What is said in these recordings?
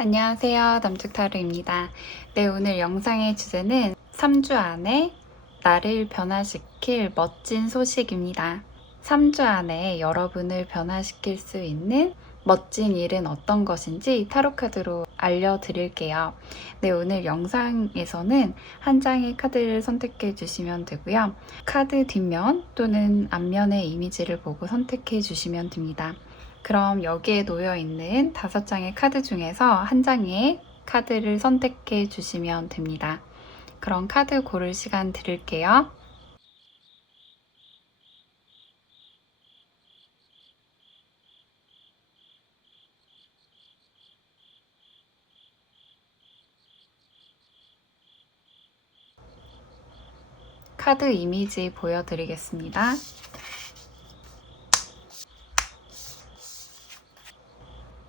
안녕하세요. 남측타로입니다. 네, 오늘 영상의 주제는 3주 안에 나를 변화시킬 멋진 소식입니다. 3주 안에 여러분을 변화시킬 수 있는 멋진 일은 어떤 것인지 타로카드로 알려드릴게요. 네, 오늘 영상에서는 한 장의 카드를 선택해 주시면 되고요. 카드 뒷면 또는 앞면의 이미지를 보고 선택해 주시면 됩니다. 그럼 여기에 놓여 있는 5장의 카드 중에서 한 장의 카드를 선택해 주시면 됩니다. 그럼 카드 고를 시간 드릴게요. 카드 이미지 보여드리겠습니다.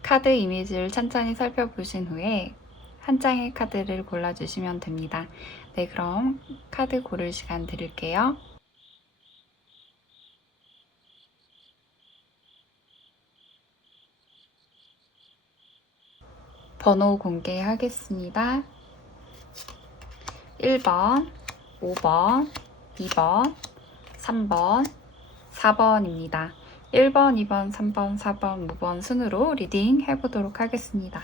카드 이미지를 천천히 살펴보신 후에 한 장의 카드를 골라주시면 됩니다. 네, 그럼 카드 고를 시간 드릴게요. 번호 공개하겠습니다. 1번, 5번, 2번, 3번, 4번입니다. 1번, 2번, 3번, 4번, 5번 순으로 리딩 해보도록 하겠습니다.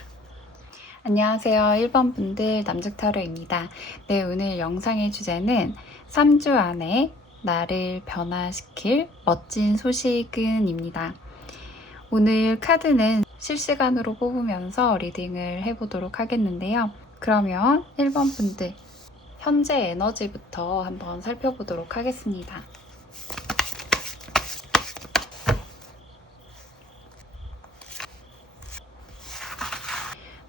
안녕하세요. 1번 분들 남측타로입니다. 네, 오늘 영상의 주제는 3주 안에 나를 변화시킬 멋진 소식은 입니다. 오늘 카드는 실시간으로 뽑으면서 리딩을 해보도록 하겠는데요. 그러면 1번 분들 현재 에너지부터 한번 살펴보도록 하겠습니다.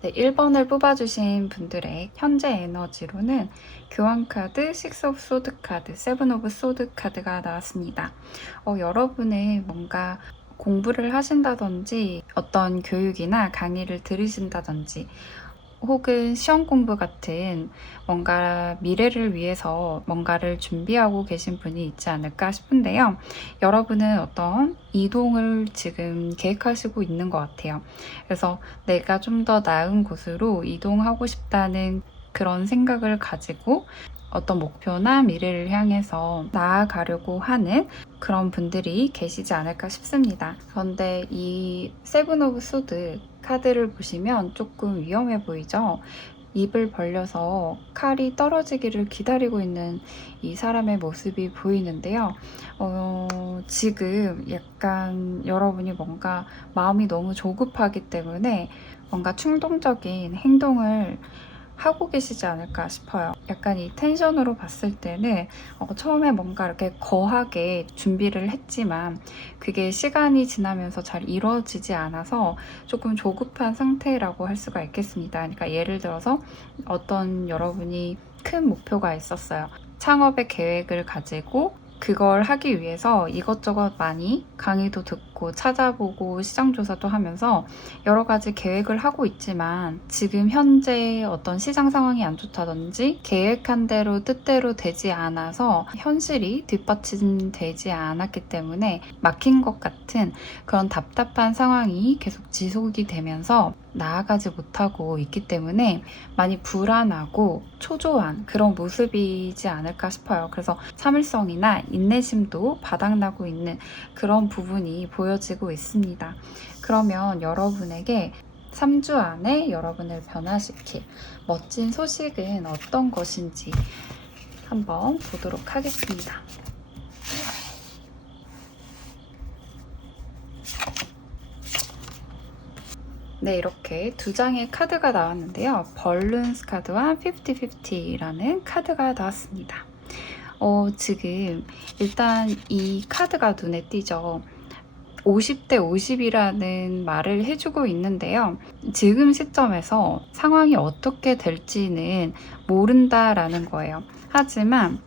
네, 1번을 뽑아주신 분들의 현재 에너지로는 교환카드, 6 오브 소드 카드, 7 오브 소드 카드가 나왔습니다. 여러분의 뭔가 공부를 하신다든지 어떤 교육이나 강의를 들으신다든지 혹은 시험 공부 같은 뭔가 미래를 위해서 뭔가를 준비하고 계신 분이 있지 않을까 싶은데요. 여러분은 어떤 이동을 지금 계획하시고 있는 것 같아요. 그래서 내가 좀 더 나은 곳으로 이동하고 싶다는 그런 생각을 가지고 어떤 목표나 미래를 향해서 나아가려고 하는 그런 분들이 계시지 않을까 싶습니다. 그런데 이 세븐 오브 소드 카드를 보시면 조금 위험해 보이죠? 입을 벌려서 칼이 떨어지기를 기다리고 있는 이 사람의 모습이 보이는데요. 지금 약간 여러분이 뭔가 마음이 너무 조급하기 때문에 뭔가 충동적인 행동을 하고 계시지 않을까 싶어요. 약간 이 텐션으로 봤을 때는 처음에 뭔가 이렇게 거하게 준비를 했지만 그게 시간이 지나면서 잘 이루어지지 않아서 조금 조급한 상태라고 할 수가 있겠습니다. 그러니까 예를 들어서 어떤 여러분이 큰 목표가 있었어요. 창업의 계획을 가지고 그걸 하기 위해서 이것저것 많이 강의도 듣고 찾아보고 시장조사도 하면서 여러 가지 계획을 하고 있지만 지금 현재 어떤 시장 상황이 안 좋다든지 계획한 대로 뜻대로 되지 않아서 현실이 뒷받침되지 않았기 때문에 막힌 것 같은 그런 답답한 상황이 계속 지속이 되면서 나아가지 못하고 있기 때문에 많이 불안하고 초조한 그런 모습이지 않을까 싶어요. 그래서 참을성이나 인내심도 바닥나고 있는 그런 부분이 보여지고 있습니다. 그러면 여러분에게 3주 안에 여러분을 변화시킬 멋진 소식은 어떤 것인지 한번 보도록 하겠습니다. 네, 이렇게 2장의 카드가 나왔는데요. 벌룬스 카드와 50-50라는 카드가 나왔습니다. 지금 일단 이 카드가 눈에 띄죠. 50대 50이라는 말을 해주고 있는데요. 지금 시점에서 상황이 어떻게 될지는 모른다라는 거예요. 하지만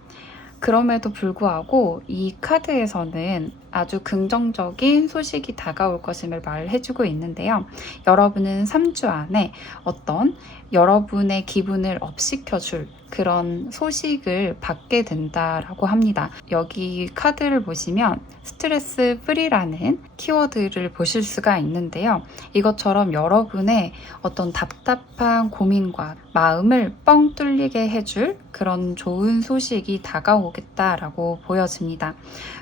그럼에도 불구하고 이 카드에서는 아주 긍정적인 소식이 다가올 것임을 말해주고 있는데요. 여러분은 3주 안에 어떤 여러분의 기분을 업시켜줄 그런 소식을 받게 된다라고 합니다. 여기 카드를 보시면 스트레스 프리라는 키워드를 보실 수가 있는데요. 이것처럼 여러분의 어떤 답답한 고민과 마음을 뻥 뚫리게 해줄 그런 좋은 소식이 다가오겠다라고 보여집니다.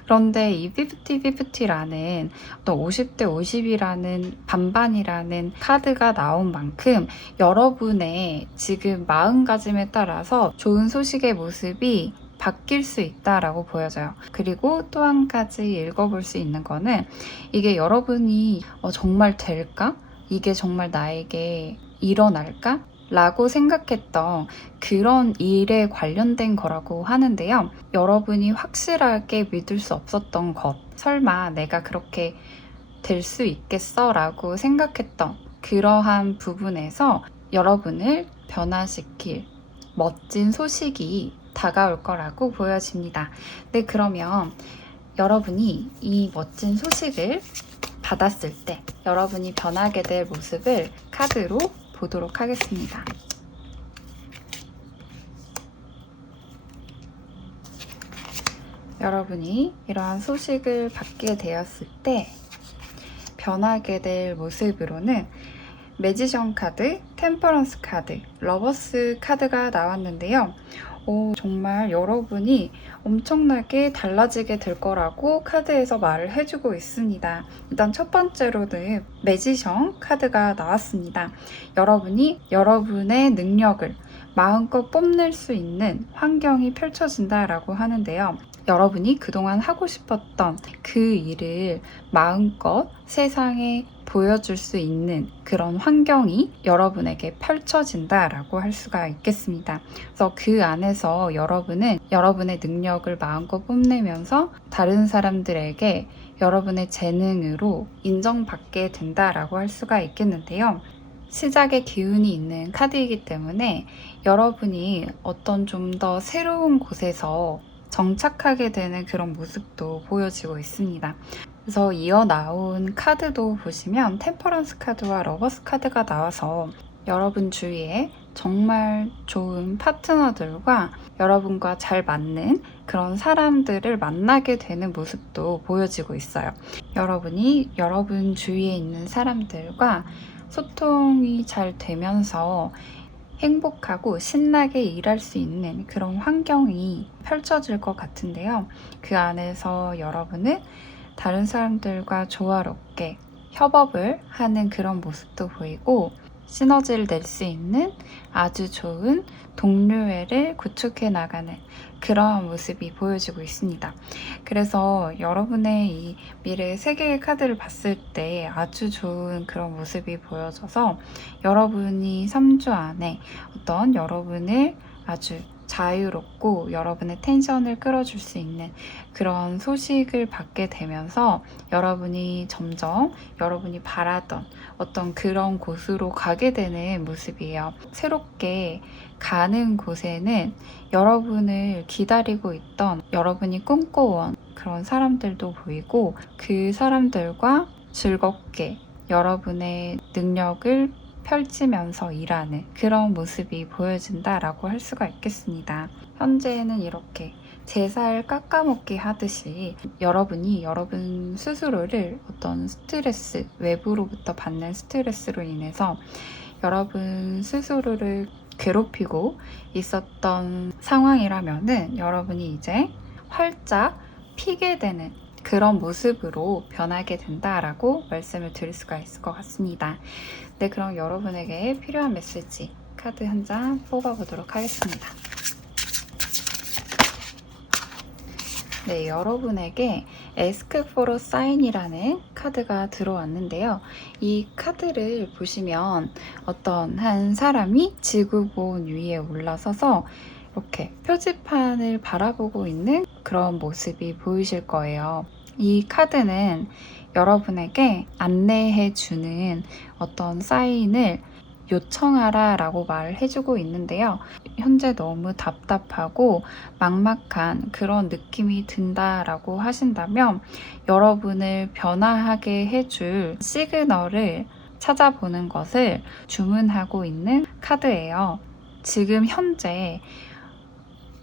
그런데 이 50-50라는 어떤 50대 50이라는 반반이라는 카드가 나온 만큼 여러분의 지금 마음가짐에 따라서 좋은 소식의 모습이 바뀔 수 있다라고 보여져요. 그리고 또 한 가지 읽어볼 수 있는 거는 이게 여러분이 정말 될까? 이게 정말 나에게 일어날까? 라고 생각했던 그런 일에 관련된 거라고 하는데요. 여러분이 확실하게 믿을 수 없었던 것, 설마 내가 그렇게 될 수 있겠어? 라고 생각했던 그러한 부분에서 여러분을 변화시킬 멋진 소식이 다가올 거라고 보여집니다. 네, 그러면 여러분이 이 멋진 소식을 받았을 때 여러분이 변하게 될 모습을 카드로 보도록 하겠습니다. 여러분이 이러한 소식을 받게 되었을 때 변하게 될 모습으로는 매지션 카드, 템퍼런스 카드, 러버스 카드가 나왔는데요. 정말 여러분이 엄청나게 달라지게 될 거라고 카드에서 말을 해주고 있습니다. 일단 첫 번째로는 매지션 카드가 나왔습니다. 여러분이 여러분의 능력을 마음껏 뽐낼 수 있는 환경이 펼쳐진다라고 하는데요. 여러분이 그동안 하고 싶었던 그 일을 마음껏 세상에 보여줄 수 있는 그런 환경이 여러분에게 펼쳐진다라고 할 수가 있겠습니다. 그래서 그 안에서 여러분은 여러분의 능력을 마음껏 뽐내면서 다른 사람들에게 여러분의 재능으로 인정받게 된다라고 할 수가 있겠는데요. 시작의 기운이 있는 카드이기 때문에 여러분이 어떤 좀 더 새로운 곳에서 정착하게 되는 그런 모습도 보여지고 있습니다. 그래서 이어 나온 카드도 보시면 템퍼런스 카드와 러버스 카드가 나와서 여러분 주위에 정말 좋은 파트너들과 여러분과 잘 맞는 그런 사람들을 만나게 되는 모습도 보여지고 있어요. 여러분이 여러분 주위에 있는 사람들과 소통이 잘 되면서 행복하고 신나게 일할 수 있는 그런 환경이 펼쳐질 것 같은데요. 그 안에서 여러분은 다른 사람들과 조화롭게 협업을 하는 그런 모습도 보이고 시너지를 낼 수 있는 아주 좋은 동료애를 구축해 나가는 그러한 모습이 보여지고 있습니다. 그래서 여러분의 이 미래 세 개의 카드를 봤을 때 아주 좋은 그런 모습이 보여져서 여러분이 3주 안에 어떤 여러분을 아주 자유롭고 여러분의 텐션을 끌어줄 수 있는 그런 소식을 받게 되면서 여러분이 점점 여러분이 바라던 어떤 그런 곳으로 가게 되는 모습이에요. 새롭게 가는 곳에는 여러분을 기다리고 있던 여러분이 꿈꿔온 그런 사람들도 보이고 그 사람들과 즐겁게 여러분의 능력을 펼치면서 일하는 그런 모습이 보여진다라고 할 수가 있겠습니다. 현재는 이렇게 제살 깎아먹기 하듯이 여러분이 여러분 스스로를 어떤 스트레스, 외부로부터 받는 스트레스로 인해서 여러분 스스로를 괴롭히고 있었던 상황이라면은 여러분이 이제 활짝 피게 되는 그런 모습으로 변하게 된다라고 말씀을 드릴 수가 있을 것 같습니다. 네, 그럼 여러분에게 필요한 메시지 카드 한 장 뽑아보도록 하겠습니다. 네, 여러분에게 Ask for a Sign이라는 카드가 들어왔는데요. 이 카드를 보시면 어떤 한 사람이 지구본 위에 올라서서 이렇게 표지판을 바라보고 있는 그런 모습이 보이실 거예요. 이 카드는 여러분에게 안내해주는 어떤 사인을 요청하라 라고 말을 해주고 있는데요. 현재 너무 답답하고 막막한 그런 느낌이 든다라고 하신다면 여러분을 변화하게 해줄 시그널을 찾아보는 것을 주문하고 있는 카드예요. 지금 현재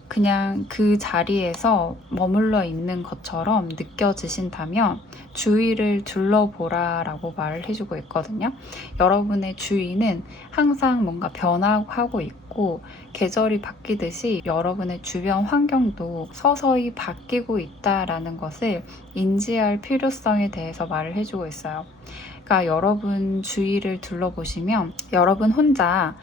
그냥 그 자리에서 머물러 있는 것처럼 느껴지신다면 주위를 둘러보라라고 말을 해주고 있거든요. 여러분의 주위는 항상 뭔가 변화하고 있고 계절이 바뀌듯이 여러분의 주변 환경도 서서히 바뀌고 있다라는 것을 인지할 필요성에 대해서 말을 해주고 있어요. 그러니까 여러분 주위를 둘러보시면 여러분 혼자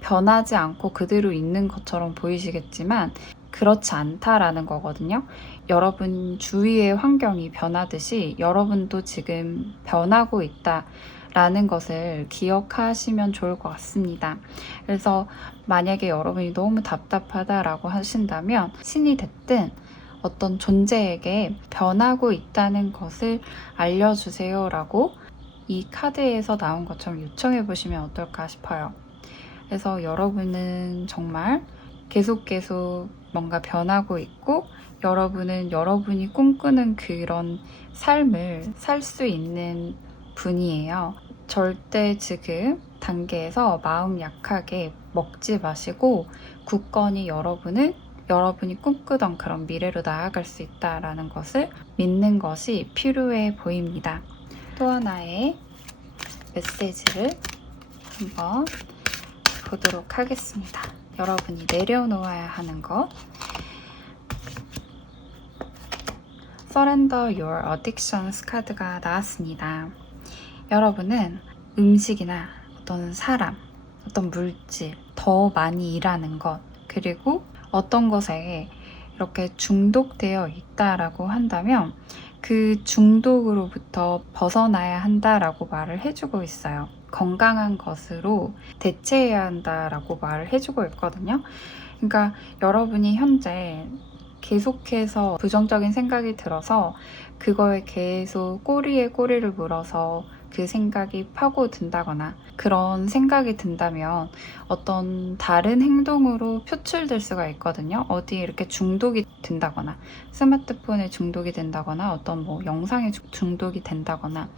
변하지 않고 그대로 있는 것처럼 보이시겠지만 그렇지 않다라는 거거든요. 여러분 주위의 환경이 변하듯이 여러분도 지금 변하고 있다라는 것을 기억하시면 좋을 것 같습니다. 그래서 만약에 여러분이 너무 답답하다라고 하신다면 신이 됐든 어떤 존재에게 변하고 있다는 것을 알려주세요라고 이 카드에서 나온 것처럼 요청해 보시면 어떨까 싶어요. 그래서 여러분은 정말 계속 뭔가 변하고 있고 여러분은 여러분이 꿈꾸는 그런 삶을 살 수 있는 분이에요. 절대 지금 단계에서 마음 약하게 먹지 마시고 굳건히 여러분이 꿈꾸던 그런 미래로 나아갈 수 있다라는 것을 믿는 것이 필요해 보입니다. 또 하나의 메시지를 한번 보도록 하겠습니다. 여러분이 내려놓아야 하는 것. Surrender Your Addictions 카드가 나왔습니다. 여러분은 음식이나 어떤 사람, 어떤 물질, 더 많이 일하는 것, 그리고 어떤 것에 이렇게 중독되어 있다라고 한다면 그 중독으로부터 벗어나야 한다라고 말을 해주고 있어요. 건강한 것으로 대체해야 한다라고 말을 해주고 있거든요. 그러니까 여러분이 현재 계속해서 부정적인 생각이 들어서 그거에 계속 꼬리에 꼬리를 물어서 그 생각이 파고든다거나 그런 생각이 든다면 어떤 다른 행동으로 표출될 수가 있거든요. 어디에 이렇게 중독이 된다거나 스마트폰에 중독이 된다거나 어떤 뭐 영상에 중독이 된다거나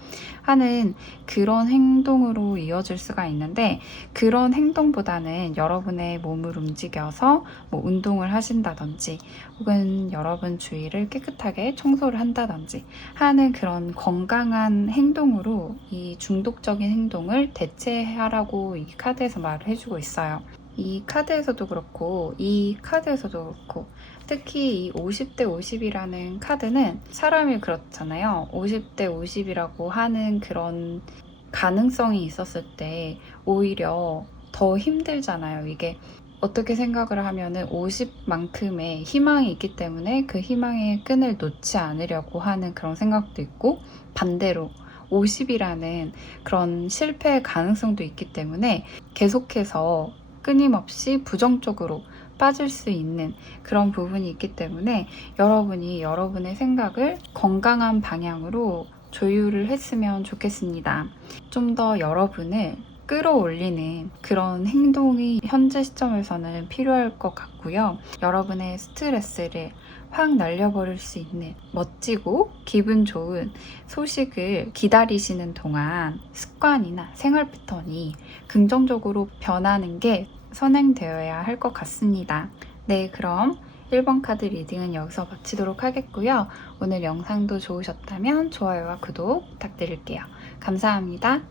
하는 그런 행동으로 이어질 수가 있는데 그런 행동보다는 여러분의 몸을 움직여서 뭐 운동을 하신다든지 혹은 여러분 주위를 깨끗하게 청소를 한다든지 하는 그런 건강한 행동으로 이 중독적인 행동을 대체하라고 이 카드에서 말을 해주고 있어요. 이 카드에서도 그렇고 이 카드에서도 그렇고 특히 이 50대 50이라는 카드는 사람이 그렇잖아요. 50대 50이라고 하는 그런 가능성이 있었을 때 오히려 더 힘들잖아요. 이게 어떻게 생각을 하면은 50만큼의 희망이 있기 때문에 그 희망의 끈을 놓지 않으려고 하는 그런 생각도 있고 반대로 50이라는 그런 실패의 가능성도 있기 때문에 계속해서 끊임없이 부정적으로 빠질 수 있는 그런 부분이 있기 때문에 여러분이 여러분의 생각을 건강한 방향으로 조율을 했으면 좋겠습니다. 좀 더 여러분을 끌어올리는 그런 행동이 현재 시점에서는 필요할 것 같고요. 여러분의 스트레스를 확 날려버릴 수 있는 멋지고 기분 좋은 소식을 기다리시는 동안 습관이나 생활 패턴이 긍정적으로 변하는 게 선행되어야 할 것 같습니다. 네, 그럼 1번 카드 리딩은 여기서 마치도록 하겠고요. 오늘 영상도 좋으셨다면 좋아요와 구독 부탁드릴게요. 감사합니다.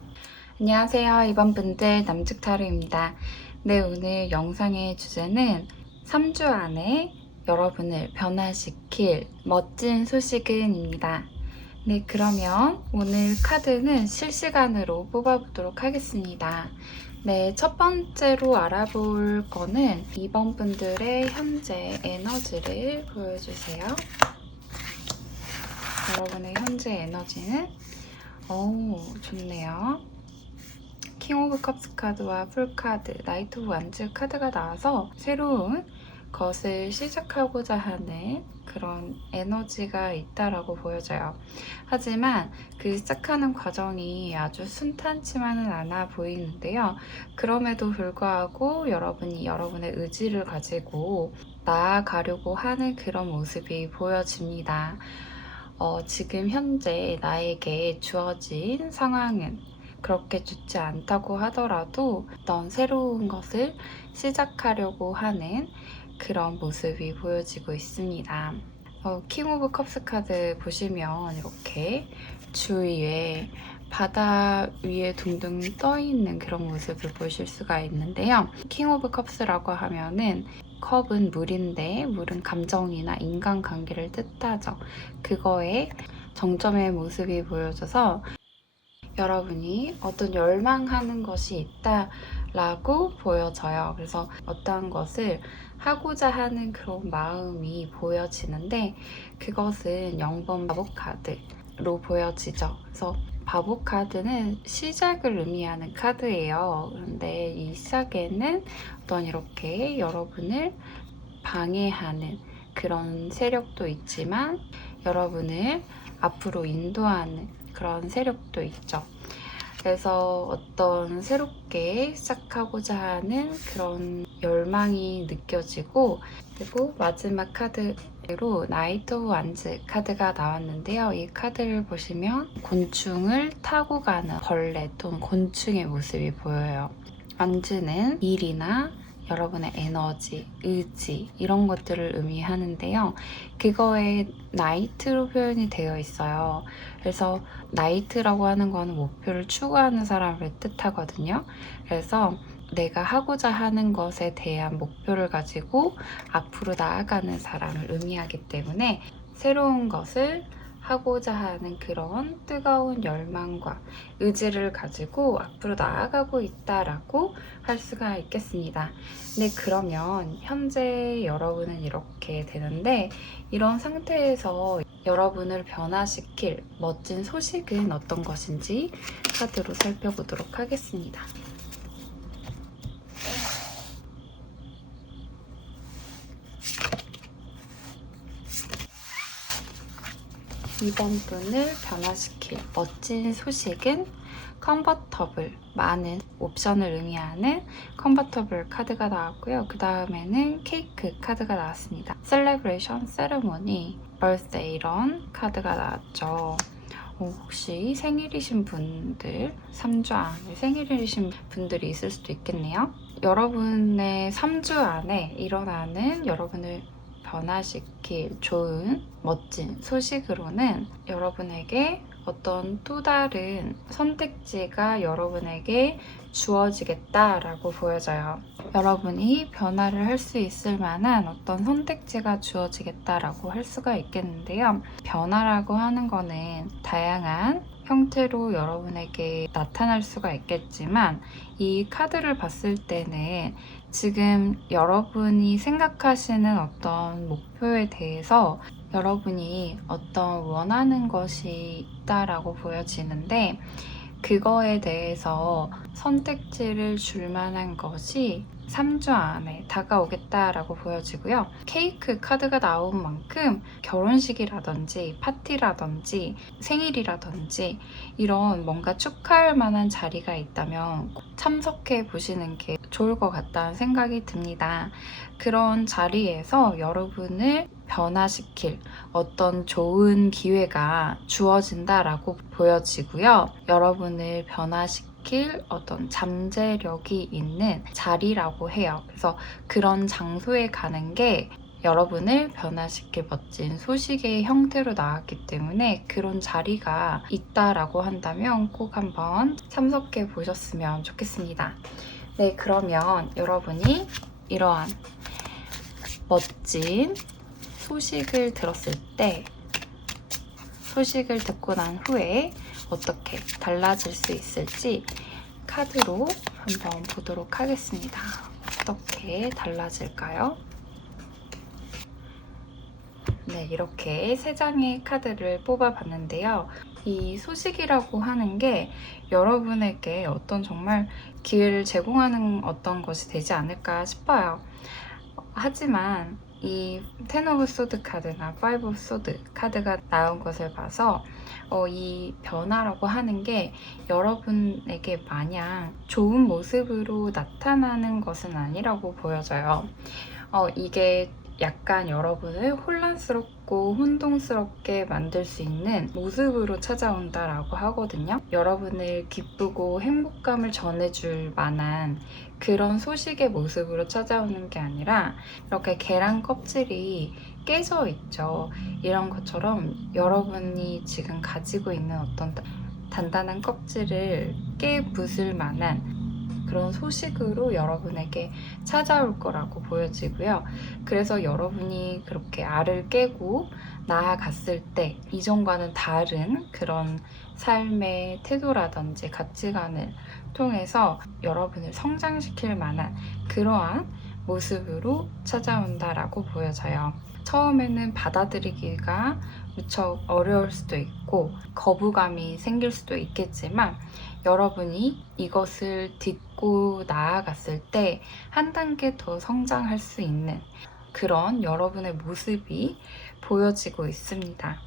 안녕하세요. 2번 분들 남측타로입니다. 네, 오늘 영상의 주제는 3주 안에 여러분을 변화시킬 멋진 소식은입니다. 네, 그러면 오늘 카드는 실시간으로 뽑아보도록 하겠습니다. 네, 첫 번째로 알아볼 거는 2번 분들의 현재 에너지를 보여주세요. 여러분의 현재 에너지는 좋네요. 킹 오브 컵스 카드와 풀 카드, 나이트 오브 완즈 카드가 나와서 새로운 것을 시작하고자 하는 그런 에너지가 있다라고 보여져요. 하지만 그 시작하는 과정이 아주 순탄치만은 않아 보이는데요. 그럼에도 불구하고 여러분이 여러분의 의지를 가지고 나아가려고 하는 그런 모습이 보여집니다. 지금 현재 나에게 주어진 상황은 그렇게 좋지 않다고 하더라도 어떤 새로운 것을 시작하려고 하는 그런 모습이 보여지고 있습니다. 킹 오브 컵스 카드 보시면 이렇게 주위에 바다 위에 둥둥 떠있는 그런 모습을 보실 수가 있는데요. 킹 오브 컵스라고 하면은 컵은 물인데 물은 감정이나 인간관계를 뜻하죠. 그거에 정점의 모습이 보여져서 여러분이 어떤 열망하는 것이 있다라고 보여져요. 그래서 어떠한 것을 하고자 하는 그런 마음이 보여지는데 그것은 0번 바보 카드로 보여지죠. 그래서 바보 카드는 시작을 의미하는 카드예요. 그런데 이 시작에는 어떤 이렇게 여러분을 방해하는 그런 세력도 있지만 여러분을 앞으로 인도하는 그런 세력도 있죠. 그래서 어떤 새롭게 시작하고자 하는 그런 열망이 느껴지고, 그리고 마지막 카드로 나이트 오브 완즈 카드가 나왔는데요. 이 카드를 보시면 곤충을 타고 가는 벌레 또는 곤충의 모습이 보여요. 완즈는 일이나 여러분의 에너지, 의지 이런 것들을 의미하는데요. 그거에 나이트로 표현이 되어 있어요. 그래서 나이트라고 하는 거는 목표를 추구하는 사람을 뜻하거든요. 그래서 내가 하고자 하는 것에 대한 목표를 가지고 앞으로 나아가는 사람을 의미하기 때문에 새로운 것을 하고자 하는 그런 뜨거운 열망과 의지를 가지고 앞으로 나아가고 있다라고 할 수가 있겠습니다. 네, 그러면 현재 여러분은 이렇게 되는데 이런 상태에서 여러분을 변화시킬 멋진 소식은 어떤 것인지 카드로 살펴보도록 하겠습니다. 이번 분을 변화시킬 멋진 소식은 컨버터블, 많은 옵션을 의미하는 컨버터블 카드가 나왔고요. 그 다음에는 케이크 카드가 나왔습니다. 셀레브레이션, 세레모니, 벌스데이 이런 카드가 나왔죠. 혹시 생일이신 분들, 3주 안에 생일이신 분들이 있을 수도 있겠네요. 여러분의 3주 안에 일어나는 여러분을 변화시킬 좋은 멋진 소식으로는 여러분에게 어떤 또 다른 선택지가 여러분에게 주어지겠다라고 보여져요. 여러분이 변화를 할 수 있을 만한 어떤 선택지가 주어지겠다라고 할 수가 있겠는데요. 변화라고 하는 거는 다양한 형태로 여러분에게 나타날 수가 있겠지만 이 카드를 봤을 때는 지금 여러분이 생각하시는 어떤 목표에 대해서 여러분이 어떤 원하는 것이 있다라고 보여지는데 그거에 대해서 선택지를 줄 만한 것이 3주 안에 다가오겠다라고 보여지고요. 케이크 카드가 나온 만큼 결혼식이라든지 파티라든지 생일이라든지 이런 뭔가 축하할 만한 자리가 있다면 참석해 보시는 게 좋을 것 같다는 생각이 듭니다. 그런 자리에서 여러분을 변화시킬 어떤 좋은 기회가 주어진다라고 보여지고요. 여러분을 변화시킬 어떤 잠재력이 있는 자리라고 해요. 그래서 그런 장소에 가는 게 여러분을 변화시킬 멋진 소식의 형태로 나왔기 때문에 그런 자리가 있다라고 한다면 꼭 한번 참석해 보셨으면 좋겠습니다. 네, 그러면 여러분이 이러한 멋진 소식을 들었을 때 소식을 듣고 난 후에 어떻게 달라질 수 있을지 카드로 한번 보도록 하겠습니다. 어떻게 달라질까요? 네, 이렇게 3장의 카드를 뽑아봤는데요. 이 소식이라고 하는 게 여러분에게 어떤 정말 기회를 제공하는 어떤 것이 되지 않을까 싶어요. 하지만 이 텐 오브 소드 카드나 파이브 오브 소드 카드가 나온 것을 봐서 이 변화라고 하는 게 여러분에게 마냥 좋은 모습으로 나타나는 것은 아니라고 보여져요. 이게 약간 여러분을 혼란스럽고 혼동스럽게 만들 수 있는 모습으로 찾아온다라고 하거든요. 여러분을 기쁘고 행복감을 전해줄 만한 그런 소식의 모습으로 찾아오는 게 아니라 이렇게 계란 껍질이 깨져 있죠. 이런 것처럼 여러분이 지금 가지고 있는 어떤 단단한 껍질을 깨부술 만한 그런 소식으로 여러분에게 찾아올 거라고 보여지고요. 그래서 여러분이 그렇게 알을 깨고 나아갔을 때 이전과는 다른 그런 삶의 태도라든지 가치관을 통해서 여러분을 성장시킬 만한 그러한 모습으로 찾아온다라고 보여져요. 처음에는 받아들이기가 무척 어려울 수도 있고 거부감이 생길 수도 있겠지만 여러분이 이것을 딛고 나아갔을 때 한 단계 더 성장할 수 있는 그런 여러분의 모습이 보여지고 있습니다.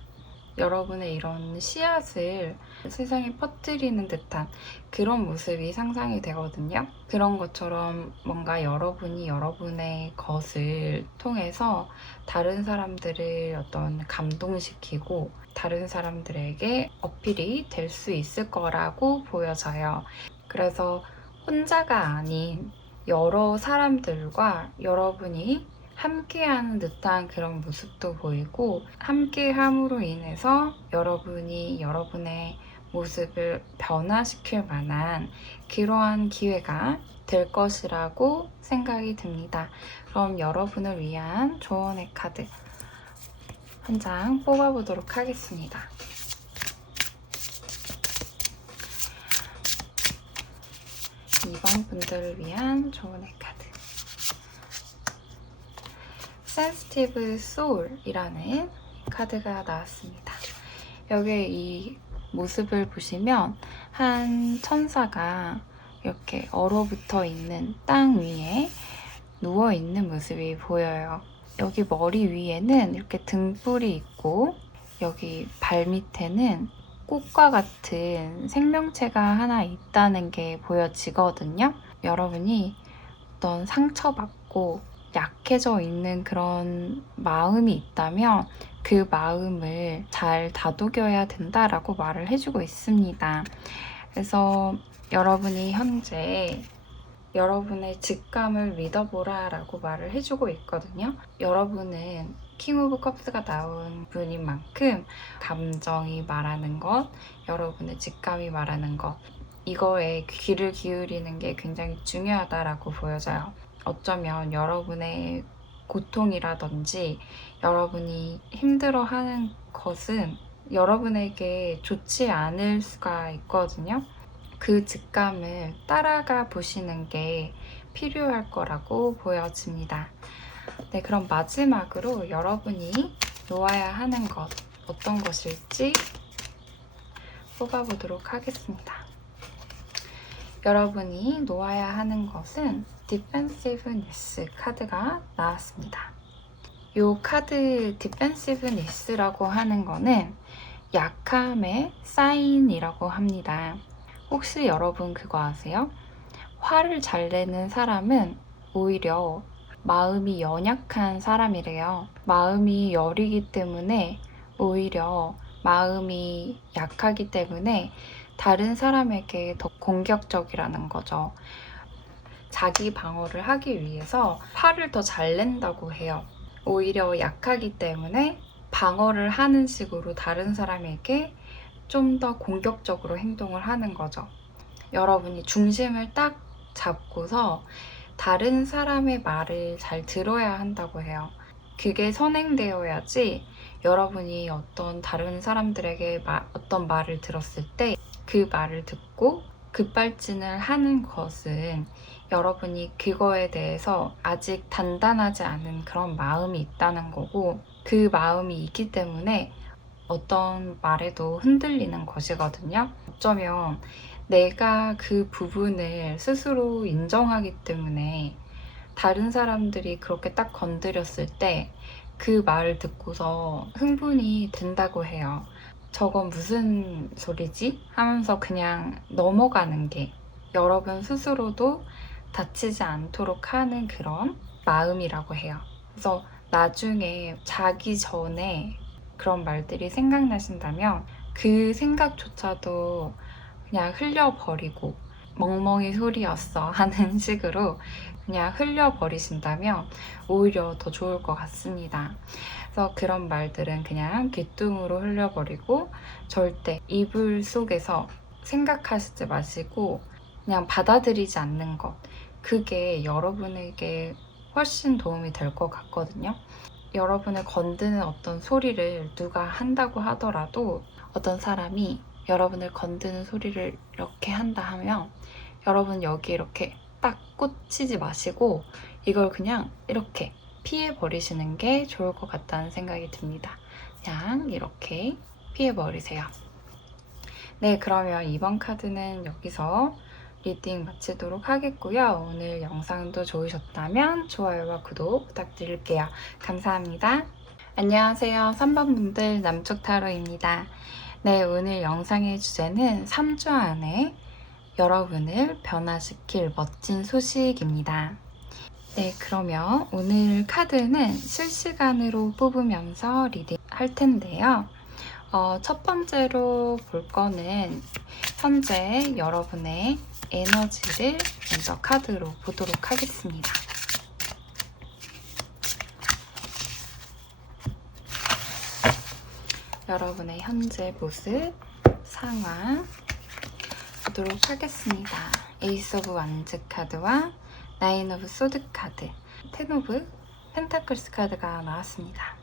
여러분의 이런 씨앗을 세상에 퍼뜨리는 듯한 그런 모습이 상상이 되거든요. 그런 것처럼 뭔가 여러분이 여러분의 것을 통해서 다른 사람들을 어떤 감동시키고 다른 사람들에게 어필이 될 수 있을 거라고 보여져요. 그래서 혼자가 아닌 여러 사람들과 여러분이 함께하는 듯한 그런 모습도 보이고 함께함으로 인해서 여러분이 여러분의 모습을 변화시킬 만한 그러한 기회가 될 것이라고 생각이 듭니다. 그럼 여러분을 위한 조언의 카드 한 장 뽑아보도록 하겠습니다. 2번 분들을 위한 조언의 카드 Sensitive Soul이라는 카드가 나왔습니다. 여기 이 모습을 보시면 한 천사가 이렇게 얼어붙어 있는 땅 위에 누워 있는 모습이 보여요. 여기 머리 위에는 이렇게 등불이 있고 여기 발 밑에는 꽃과 같은 생명체가 하나 있다는 게 보여지거든요. 여러분이 어떤 상처받고 약해져 있는 그런 마음이 있다면 그 마음을 잘 다독여야 된다라고 말을 해주고 있습니다. 그래서 여러분이 현재 여러분의 직감을 믿어보라 라고 말을 해주고 있거든요. 여러분은 킹 오브 컵스가 나온 분인 만큼 감정이 말하는 것, 여러분의 직감이 말하는 것, 이거에 귀를 기울이는 게 굉장히 중요하다라고 보여져요. 어쩌면 여러분의 고통이라든지 여러분이 힘들어하는 것은 여러분에게 좋지 않을 수가 있거든요. 그 직감을 따라가 보시는 게 필요할 거라고 보여집니다. 네, 그럼 마지막으로 여러분이 놓아야 하는 것 어떤 것일지 뽑아보도록 하겠습니다. 여러분이 놓아야 하는 것은 Defensiveness 카드가 나왔습니다. 이 카드 Defensiveness라고 하는 거는 약함의 사인이라고 합니다. 혹시 여러분 그거 아세요? 화를 잘 내는 사람은 오히려 마음이 연약한 사람이래요. 마음이 여리기 때문에 오히려 마음이 약하기 때문에 다른 사람에게 더 공격적이라는 거죠. 자기 방어를 하기 위해서 화를 더 잘 낸다고 해요. 오히려 약하기 때문에 방어를 하는 식으로 다른 사람에게 좀 더 공격적으로 행동을 하는 거죠. 여러분이 중심을 딱 잡고서 다른 사람의 말을 잘 들어야 한다고 해요. 그게 선행되어야지 여러분이 어떤 다른 사람들에게 어떤 말을 들었을 때 그 말을 듣고 급발진을 하는 것은 여러분이 그거에 대해서 아직 단단하지 않은 그런 마음이 있다는 거고 그 마음이 있기 때문에 어떤 말에도 흔들리는 것이거든요. 어쩌면 내가 그 부분을 스스로 인정하기 때문에 다른 사람들이 그렇게 딱 건드렸을 때 그 말을 듣고서 흥분이 된다고 해요. 저건 무슨 소리지? 하면서 그냥 넘어가는 게 여러분 스스로도 다치지 않도록 하는 그런 마음이라고 해요. 그래서 나중에 자기 전에 그런 말들이 생각나신다면 그 생각조차도 그냥 흘려버리고 멍멍이 소리였어 하는 식으로 그냥 흘려버리신다면 오히려 더 좋을 것 같습니다. 그래서 그런 말들은 그냥 귀뚱으로 흘려버리고 절대 이불 속에서 생각하시지 마시고 그냥 받아들이지 않는 것, 그게 여러분에게 훨씬 도움이 될 것 같거든요. 여러분을 건드는 어떤 소리를 누가 한다고 하더라도 어떤 사람이 여러분을 건드는 소리를 이렇게 한다 하면 여러분 여기 이렇게 딱 꽂히지 마시고 이걸 그냥 이렇게 피해 버리시는 게 좋을 것 같다는 생각이 듭니다. 그냥 이렇게 피해 버리세요. 네, 그러면 이번 카드는 여기서 리딩 마치도록 하겠고요. 오늘 영상도 좋으셨다면 좋아요와 구독 부탁드릴게요. 감사합니다. 안녕하세요. 3번 분들 남쪽타로입니다. 네, 오늘 영상의 주제는 3주 안에 여러분을 변화시킬 멋진 소식입니다. 네, 그러면 오늘 카드는 실시간으로 뽑으면서 리딩 할 텐데요. 첫 번째로 볼 거는 현재 여러분의 에너지를 먼저 카드로 보도록 하겠습니다. 여러분의 현재 모습, 상황 보도록 하겠습니다. 에이스 오브 완즈 카드와 나인 오브 소드 카드, 텐 오브 펜타클스 카드가 나왔습니다.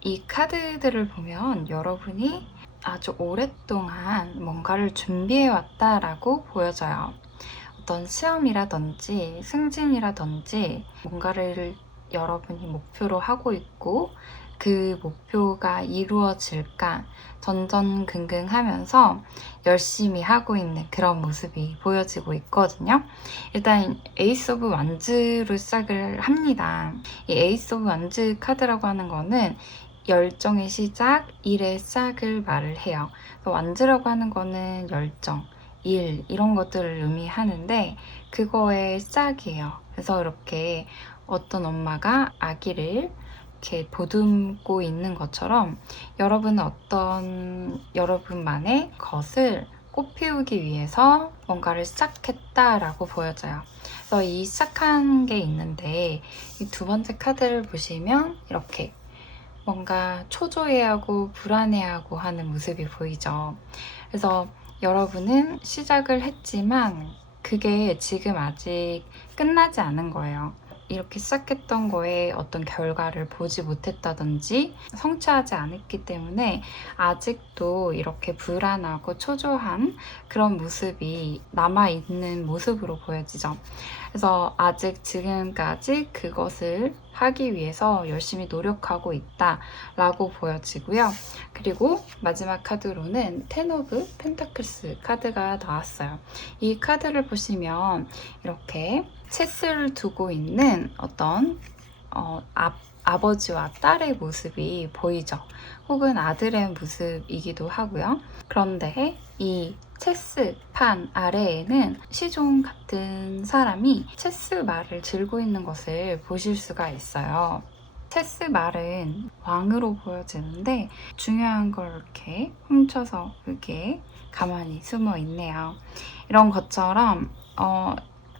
이 카드들을 보면 여러분이 아주 오랫동안 뭔가를 준비해 왔다라고 보여져요. 어떤 시험이라든지 승진이라든지 뭔가를 여러분이 목표로 하고 있고 그 목표가 이루어질까 전전긍긍하면서 열심히 하고 있는 그런 모습이 보여지고 있거든요. 일단 에이스 오브 완즈로 시작을 합니다. 이 에이스 오브 완즈 카드라고 하는 거는 열정의 시작, 일의 시작을 말을 해요. 완즈라고 하는 거는 열정, 일 이런 것들을 의미하는데 그거의 시작이에요. 그래서 이렇게 어떤 엄마가 아기를 이렇게 보듬고 있는 것처럼 여러분은 어떤 여러분만의 것을 꽃피우기 위해서 뭔가를 시작했다라고 보여져요. 그래서 이 시작한 게 있는데 이 두 번째 카드를 보시면 이렇게 뭔가 초조해하고 불안해하고 하는 모습이 보이죠. 그래서 여러분은 시작을 했지만 그게 지금 아직 끝나지 않은 거예요. 이렇게 시작했던 거에 어떤 결과를 보지 못했다든지 성취하지 않았기 때문에 아직도 이렇게 불안하고 초조한 그런 모습이 남아있는 모습으로 보여지죠. 그래서 아직 지금까지 그것을 하기 위해서 열심히 노력하고 있다라고 보여지고요. 그리고 마지막 카드로는 텐 오브 펜타클스 카드가 나왔어요. 이 카드를 보시면 이렇게 체스를 두고 있는 어떤 아버지와 딸의 모습이 보이죠. 혹은 아들의 모습이기도 하고요. 그런데 이 체스판 아래에는 시종 같은 사람이 체스 말을 들고 있는 것을 보실 수가 있어요. 체스 말은 왕으로 보여지는데 중요한 걸 이렇게 훔쳐서 이렇게 가만히 숨어 있네요. 이런 것처럼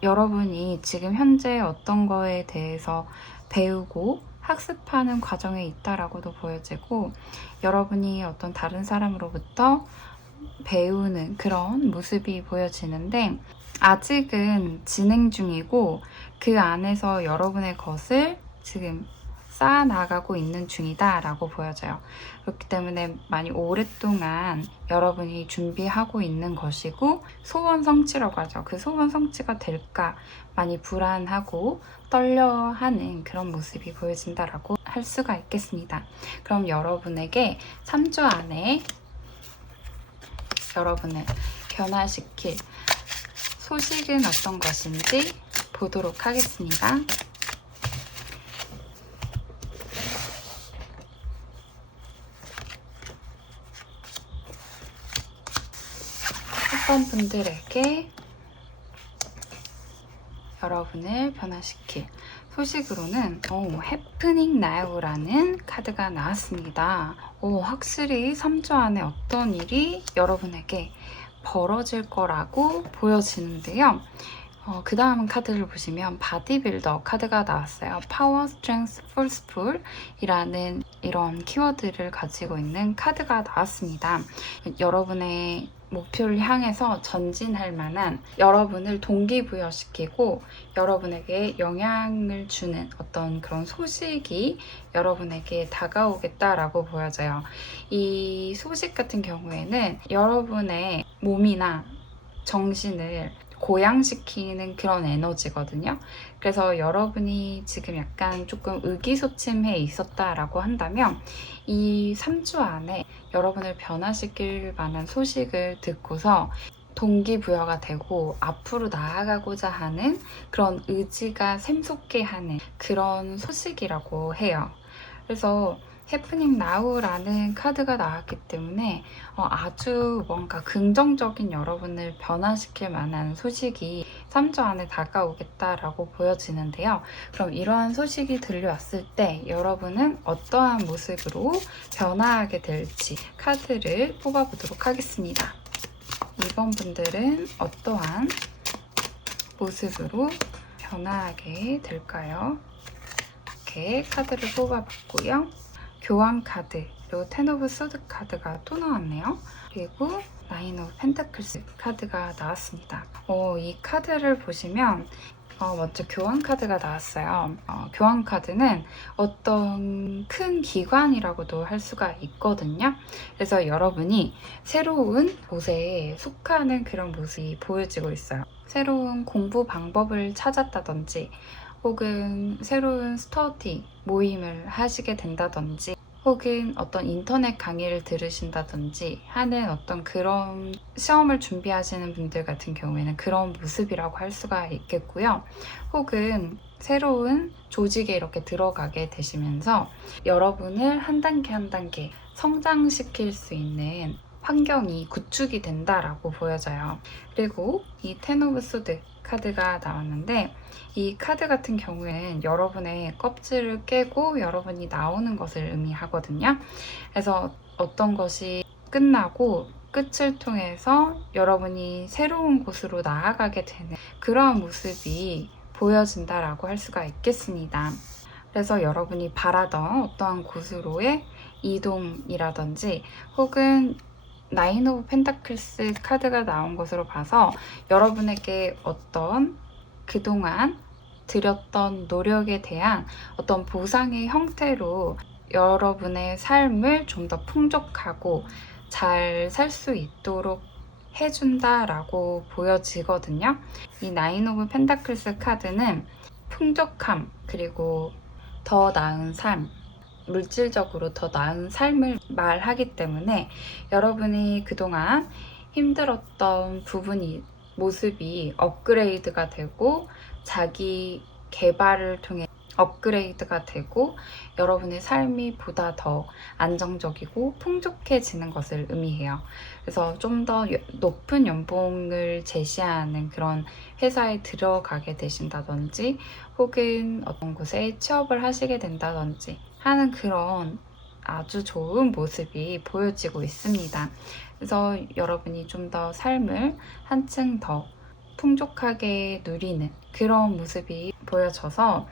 여러분이 지금 현재 어떤 거에 대해서 배우고 학습하는 과정에 있다라고도 보여지고 여러분이 어떤 다른 사람으로부터 배우는 그런 모습이 보여지는데 아직은 진행 중이고 그 안에서 여러분의 것을 지금 쌓아나가고 있는 중이다 라고 보여져요. 그렇기 때문에 많이 오랫동안 여러분이 준비하고 있는 것이고 소원 성취라고 하죠. 그 소원 성취가 될까 많이 불안하고 떨려하는 그런 모습이 보여진다라고 할 수가 있겠습니다. 그럼 여러분에게 3주 안에 여러분을 변화시킬 소식은 어떤 것인지 보도록 하겠습니다. 첫 번 분들에게 여러분을 변화시킬 소식으로는 해프닝 now라는 카드가 나왔습니다. 확실히 3주 안에 어떤 일이 여러분에게 벌어질 거라고 보여지는데요. 그 다음 카드를 보시면 바디빌더 카드가 나왔어요. 파워, 스트렝스, 폴스풀 이라는 이런 키워드를 가지고 있는 카드가 나왔습니다. 여러분의 목표를 향해서 전진할 만한, 여러분을 동기부여시키고 여러분에게 영향을 주는 어떤 그런 소식이 여러분에게 다가오겠다라고 보여져요. 이 소식 같은 경우에는 여러분의 몸이나 정신을 고양시키는 그런 에너지거든요. 그래서 여러분이 지금 약간 조금 의기소침해 있었다라고 한다면 이 3주 안에 여러분을 변화시킬 만한 소식을 듣고서 동기부여가 되고 앞으로 나아가고자 하는 그런 의지가 샘솟게 하는 그런 소식이라고 해요. 그래서 해프닝 now라는 카드가 나왔기 때문에 아주 뭔가 긍정적인 여러분을 변화시킬 만한 소식이 3주 안에 다가오겠다라고 보여지는데요. 그럼 이러한 소식이 들려왔을 때 여러분은 어떠한 모습으로 변화하게 될지 카드를 뽑아보도록 하겠습니다. 2번 분들은 어떠한 모습으로 변화하게 될까요? 이렇게 카드를 뽑아봤고요. 교황 카드, 그리고 텐 오브 소드 카드가 또 나왔네요. 그리고 나인 오브 펜타클스 카드가 나왔습니다. 이 카드를 보시면 먼저 교황 카드가 나왔어요. 교황 카드는 어떤 큰 기관이라고도 할 수가 있거든요. 그래서 여러분이 새로운 곳에 속하는 그런 모습이 보여지고 있어요. 새로운 공부 방법을 찾았다든지 혹은 새로운 스터디 모임을 하시게 된다든지 혹은 어떤 인터넷 강의를 들으신다든지 하는 어떤 그런 시험을 준비하시는 분들 같은 경우에는 그런 모습이라고 할 수가 있겠고요. 혹은 새로운 조직에 이렇게 들어가게 되시면서 여러분을 한 단계 한 단계 성장시킬 수 있는 환경이 구축이 된다라고 보여져요. 그리고 이 텐 오브 소드 카드가 나왔는데 이 카드 같은 경우에는 여러분의 껍질을 깨고 여러분이 나오는 것을 의미하거든요. 그래서 어떤 것이 끝나고 끝을 통해서 여러분이 새로운 곳으로 나아가게 되는 그러한 모습이 보여진다라고 할 수가 있겠습니다. 그래서 여러분이 바라던 어떠한 곳으로의 이동이라든지 혹은 나인 오브 펜타클스 카드가 나온 것으로 봐서 여러분에게 어떤 그동안 들였던 노력에 대한 어떤 보상의 형태로 여러분의 삶을 좀 더 풍족하고 잘 살 수 있도록 해준다라고 보여지거든요. 이 나인 오브 펜타클스 카드는 풍족함, 그리고 더 나은 삶, 물질적으로 더 나은 삶을 말하기 때문에 여러분이 그동안 힘들었던 모습이 업그레이드가 되고 자기 개발을 통해 업그레이드가 되고 여러분의 삶이 보다 더 안정적이고 풍족해지는 것을 의미해요. 그래서 좀 더 높은 연봉을 제시하는 그런 회사에 들어가게 되신다든지 혹은 어떤 곳에 취업을 하시게 된다든지 하는 그런 아주 좋은 모습이 보여지고 있습니다. 그래서 여러분이 좀 더 삶을 한층 더 풍족하게 누리는 그런 모습이 보여져서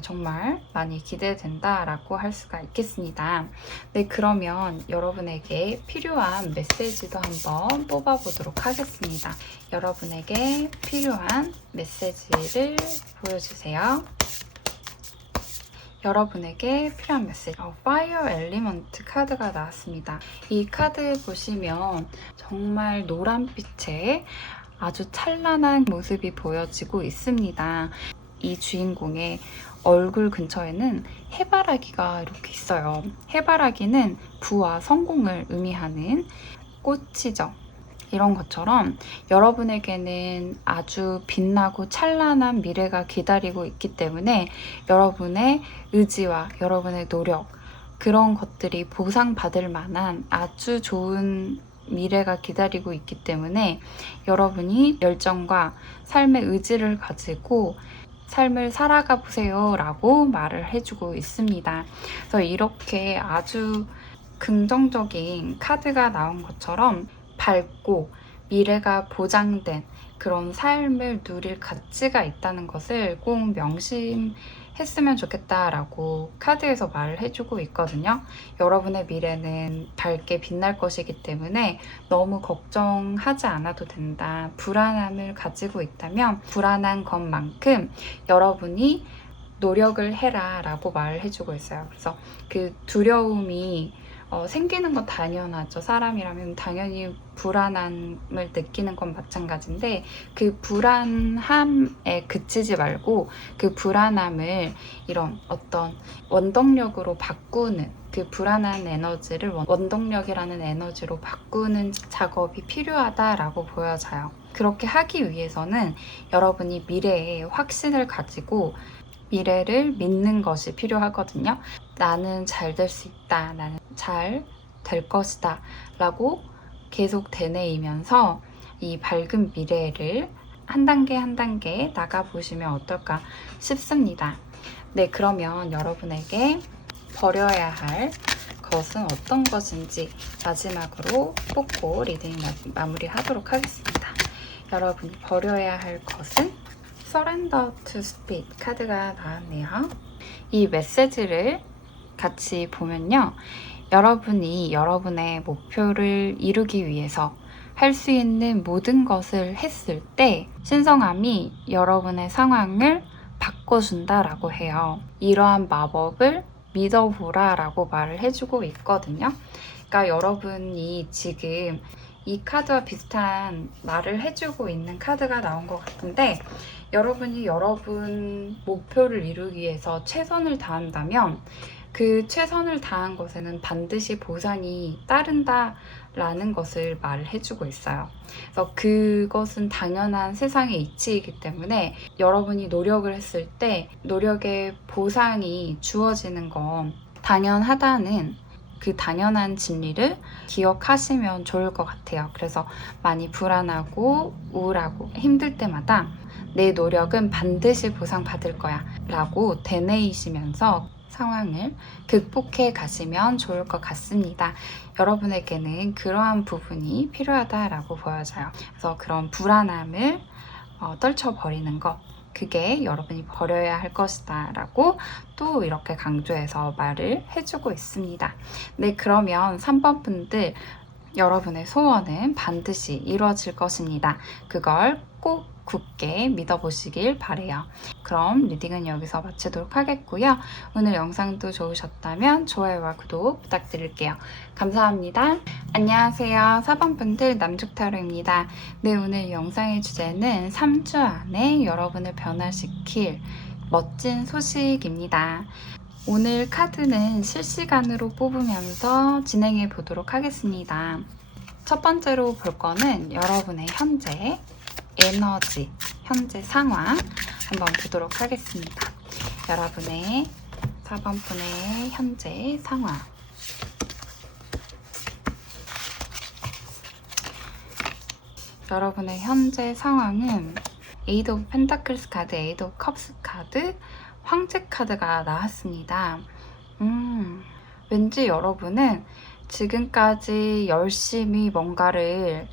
정말 많이 기대된다라고 할 수가 있겠습니다. 네, 그러면 여러분에게 필요한 메시지도 한번 뽑아보도록 하겠습니다. 여러분에게 필요한 메시지를 보여주세요. 여러분에게 필요한 메시지, 파이어 엘리먼트 카드가 나왔습니다. 이 카드 보시면 정말 노란빛의 아주 찬란한 모습이 보여지고 있습니다. 이 주인공의 얼굴 근처에는 해바라기가 이렇게 있어요. 해바라기는 부와 성공을 의미하는 꽃이죠. 이런 것처럼 여러분에게는 아주 빛나고 찬란한 미래가 기다리고 있기 때문에 여러분의 의지와 여러분의 노력, 그런 것들이 보상받을 만한 아주 좋은 미래가 기다리고 있기 때문에 여러분이 열정과 삶의 의지를 가지고 삶을 살아가 보세요 라고 말을 해주고 있습니다. 그래서 이렇게 아주 긍정적인 카드가 나온 것처럼 밝고 미래가 보장된 그런 삶을 누릴 가치가 있다는 것을 꼭 명심했으면 좋겠다라고 카드에서 말을 해주고 있거든요. 여러분의 미래는 밝게 빛날 것이기 때문에 너무 걱정하지 않아도 된다. 불안함을 가지고 있다면 불안한 것만큼 여러분이 노력을 해라 라고 말을 해주고 있어요. 그래서 그 두려움이 생기는 건 당연하죠. 사람이라면 당연히 불안함을 느끼는 건 마찬가지인데 그 불안함에 그치지 말고 그 불안함을 이런 어떤 원동력으로 바꾸는 그 불안한 에너지를 원동력이라는 에너지로 바꾸는 작업이 필요하다라고 보여져요. 그렇게 하기 위해서는 여러분이 미래에 확신을 가지고 미래를 믿는 것이 필요하거든요. 나는 잘 될 수 있다. 나는 잘 될 것이다. 라고 계속 되뇌이면서 이 밝은 미래를 한 단계 한 단계 나가보시면 어떨까 싶습니다. 네, 그러면 여러분에게 버려야 할 것은 어떤 것인지 마지막으로 뽑고 리딩 마무리하도록 하겠습니다. 여러분이 버려야 할 것은 Surrender to Speed 카드가 나왔네요. 이 메시지를 같이 보면요. 여러분이 여러분의 목표를 이루기 위해서 할 수 있는 모든 것을 했을 때 신성함이 여러분의 상황을 바꿔준다라고 해요. 이러한 마법을 믿어보라 라고 말을 해주고 있거든요. 그러니까 여러분이 지금 이 카드와 비슷한 말을 해주고 있는 카드가 나온 것 같은데 여러분이 여러분 목표를 이루기 위해서 최선을 다한다면 그 최선을 다한 것에는 반드시 보상이 따른다라는 것을 말을 해주고 있어요. 그래서 그것은 당연한 세상의 이치이기 때문에 여러분이 노력을 했을 때 노력의 보상이 주어지는 건 당연하다는 그 당연한 진리를 기억하시면 좋을 것 같아요. 그래서 많이 불안하고 우울하고 힘들 때마다 내 노력은 반드시 보상받을 거야 라고 되뇌이시면서 상황을 극복해 가시면 좋을 것 같습니다. 여러분에게는 그러한 부분이 필요하다라고 보여져요. 그래서 그런 불안함을 떨쳐버리는 것 그게 여러분이 버려야 할 것이다 라고 또 이렇게 강조해서 말을 해주고 있습니다. 네, 그러면 3번 분들 여러분의 소원은 반드시 이루어질 것입니다. 그걸 꼭 굳게 믿어보시길 바래요. 그럼 리딩은 여기서 마치도록 하겠고요. 오늘 영상도 좋으셨다면 좋아요와 구독 부탁드릴게요. 감사합니다. 안녕하세요. 4번 분들 남죽타로입니다. 네, 오늘 영상의 주제는 3주 안에 여러분을 변화시킬 멋진 소식입니다. 오늘 카드는 실시간으로 뽑으면서 진행해 보도록 하겠습니다. 첫 번째로 볼 거는 여러분의 현재 에너지, 현재 상황 한번 보도록 하겠습니다. 여러분의 4번 분의 현재 상황. 여러분의 현재 상황은 에이드 오브 펜타클스 카드, 에이드 오브 컵스 카드, 황제 카드가 나왔습니다. 왠지 여러분은 지금까지 열심히 뭔가를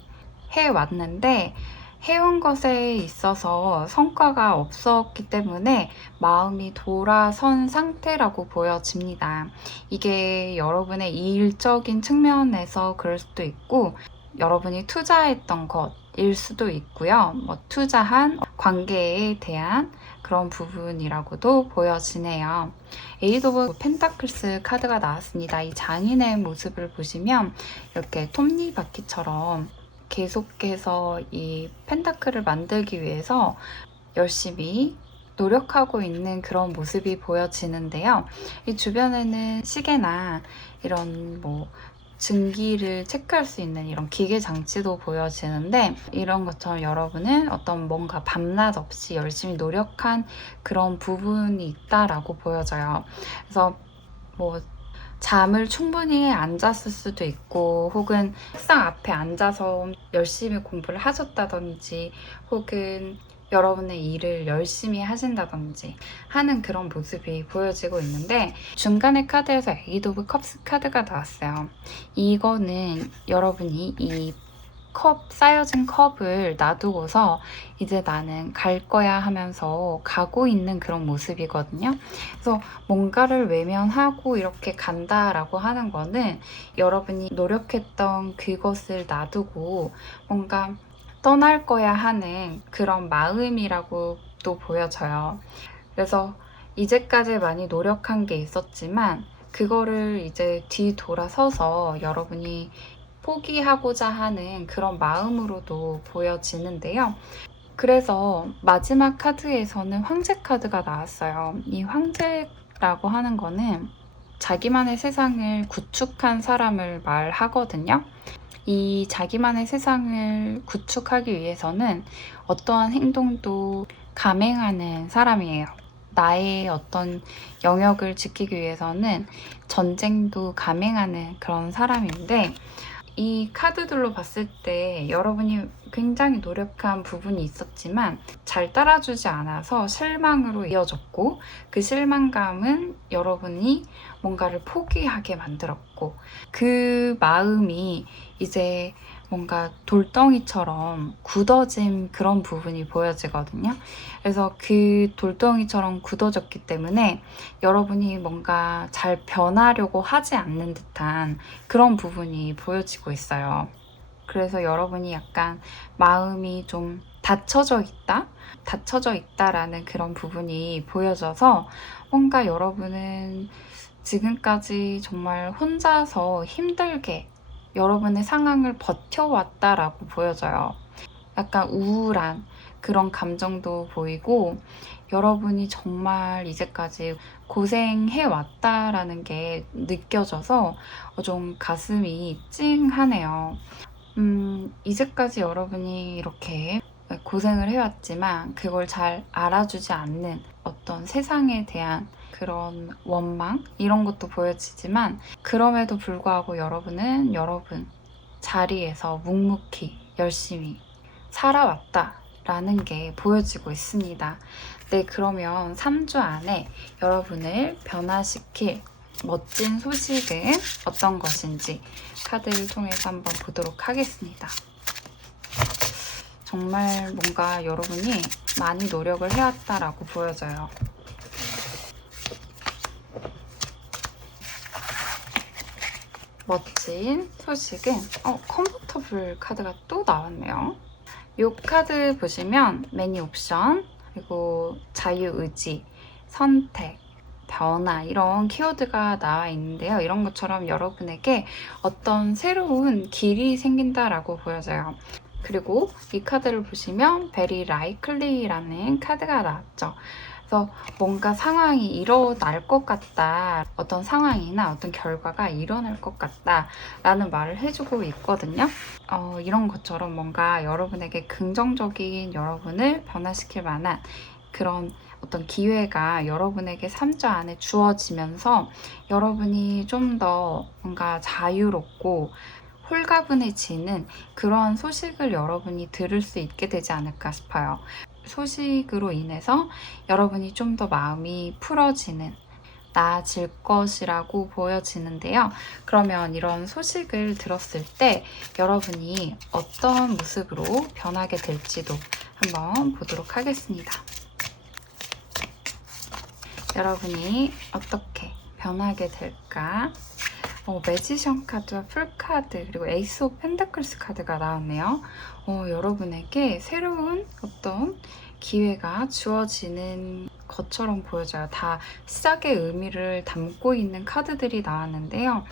해왔는데 해온 것에 있어서 성과가 없었기 때문에 마음이 돌아선 상태라고 보여집니다. 이게 여러분의 일적인 측면에서 그럴 수도 있고 여러분이 투자했던 것일 수도 있고요. 투자한 관계에 대한 그런 부분이라고도 보여지네요. 에이드 오브 펜타클스 카드가 나왔습니다. 이 장인의 모습을 보시면 이렇게 톱니바퀴처럼 계속해서 이 펜타클을 만들기 위해서 열심히 노력하고 있는 그런 모습이 보여지는데요. 이 주변에는 시계나 이런 증기를 체크할 수 있는 이런 기계 장치도 보여지는데 이런 것처럼 여러분은 어떤 뭔가 밤낮 없이 열심히 노력한 그런 부분이 있다라고 보여져요. 그래서 잠을 충분히 안 잤을 수도 있고 혹은 책상 앞에 앉아서 열심히 공부를 하셨다든지 혹은 여러분의 일을 열심히 하신다든지 하는 그런 모습이 보여지고 있는데, 중간에 카드에서 에이드 오브 컵스 카드가 나왔어요. 이거는 여러분이 이 쌓여진 컵을 놔두고서 이제 나는 갈 거야 하면서 가고 있는 그런 모습이거든요. 그래서 뭔가를 외면하고 이렇게 간다라고 하는 거는 여러분이 노력했던 그것을 놔두고 뭔가 떠날 거야 하는 그런 마음이라고도 보여져요. 그래서 이제까지 많이 노력한 게 있었지만 그거를 이제 뒤돌아서서 여러분이 포기하고자 하는 그런 마음으로도 보여지는데요. 그래서 마지막 카드에서는 황제 카드가 나왔어요. 이 황제라고 하는 거는 자기만의 세상을 구축한 사람을 말하거든요. 이 자기만의 세상을 구축하기 위해서는 어떠한 행동도 감행하는 사람이에요. 나의 어떤 영역을 지키기 위해서는 전쟁도 감행하는 그런 사람인데, 이 카드들로 봤을 때 여러분이 굉장히 노력한 부분이 있었지만 잘 따라주지 않아서 실망으로 이어졌고, 그 실망감은 여러분이 뭔가를 포기하게 만들었고, 그 마음이 이제 뭔가 돌덩이처럼 굳어진 그런 부분이 보여지거든요. 그래서 그 돌덩이처럼 굳어졌기 때문에 여러분이 뭔가 잘 변하려고 하지 않는 듯한 그런 부분이 보여지고 있어요. 그래서 여러분이 약간 마음이 좀 닫혀져 있다라는 그런 부분이 보여져서 뭔가 여러분은 지금까지 정말 혼자서 힘들게 여러분의 상황을 버텨왔다라고 보여져요. 약간 우울한 그런 감정도 보이고, 여러분이 정말 이제까지 고생해왔다라는 게 느껴져서 좀 가슴이 찡하네요. 이제까지 여러분이 이렇게 고생을 해왔지만 그걸 잘 알아주지 않는 어떤 세상에 대한 그런 원망? 이런 것도 보여지지만, 그럼에도 불구하고 여러분은 여러분 자리에서 묵묵히 열심히 살아왔다라는 게 보여지고 있습니다. 네, 그러면 3주 안에 여러분을 변화시킬 멋진 소식은 어떤 것인지 카드를 통해서 한번 보도록 하겠습니다. 정말 뭔가 여러분이 많이 노력을 해왔다라고 보여져요. 멋진 소식은 컴포터블 카드가 또 나왔네요. 이 카드 보시면 매니 옵션, 그리고 자유의지, 선택, 변화 이런 키워드가 나와 있는데요. 이런 것처럼 여러분에게 어떤 새로운 길이 생긴다라고 보여져요. 그리고 이 카드를 보시면 베리 라이클리라는 카드가 나왔죠. 그래서 뭔가 상황이 일어날 것 같다, 어떤 상황이나 어떤 결과가 일어날 것 같다 라는 말을 해주고 있거든요. 이런 것처럼 뭔가 여러분에게 긍정적인 여러분을 변화시킬 만한 그런 어떤 기회가 여러분에게 3주 안에 주어지면서 여러분이 좀 더 뭔가 자유롭고 홀가분해지는 그런 소식을 여러분이 들을 수 있게 되지 않을까 싶어요. 소식으로 인해서 여러분이 좀 더 마음이 풀어지는, 나아질 것이라고 보여지는데요. 그러면 이런 소식을 들었을 때 여러분이 어떤 모습으로 변하게 될지도 한번 보도록 하겠습니다. 여러분이 어떻게 변하게 될까? 매지션 카드와 풀 카드, 그리고 에이스 오브 펜타클스 카드가 나왔네요. 여러분에게 새로운 어떤 기회가 주어지는 것처럼 보여져요. 다 시작의 의미를 담고 있는 카드들이 나왔는데요.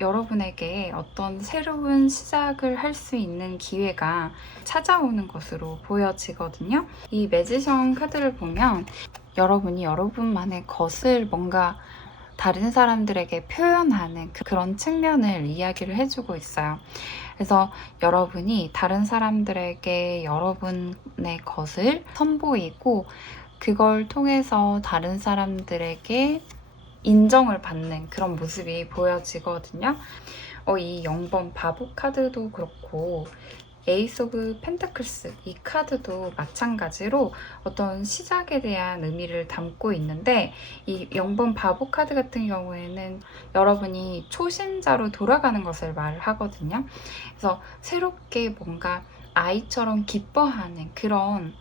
여러분에게 어떤 새로운 시작을 할 수 있는 기회가 찾아오는 것으로 보여지거든요. 이 매지션 카드를 보면 여러분이 여러분만의 것을 뭔가 다른 사람들에게 표현하는 그런 측면을 이야기를 해주고 있어요. 그래서 여러분이 다른 사람들에게 여러분의 것을 선보이고 그걸 통해서 다른 사람들에게 인정을 받는 그런 모습이 보여지거든요. 이 0번 바보 카드도 그렇고 에이스 오브 펜타클스 이 카드도 마찬가지로 어떤 시작에 대한 의미를 담고 있는데, 이 0번 바보 카드 같은 경우에는 여러분이 초심자로 돌아가는 것을 말을 하거든요. 그래서 새롭게 뭔가 아이처럼 기뻐하는 그런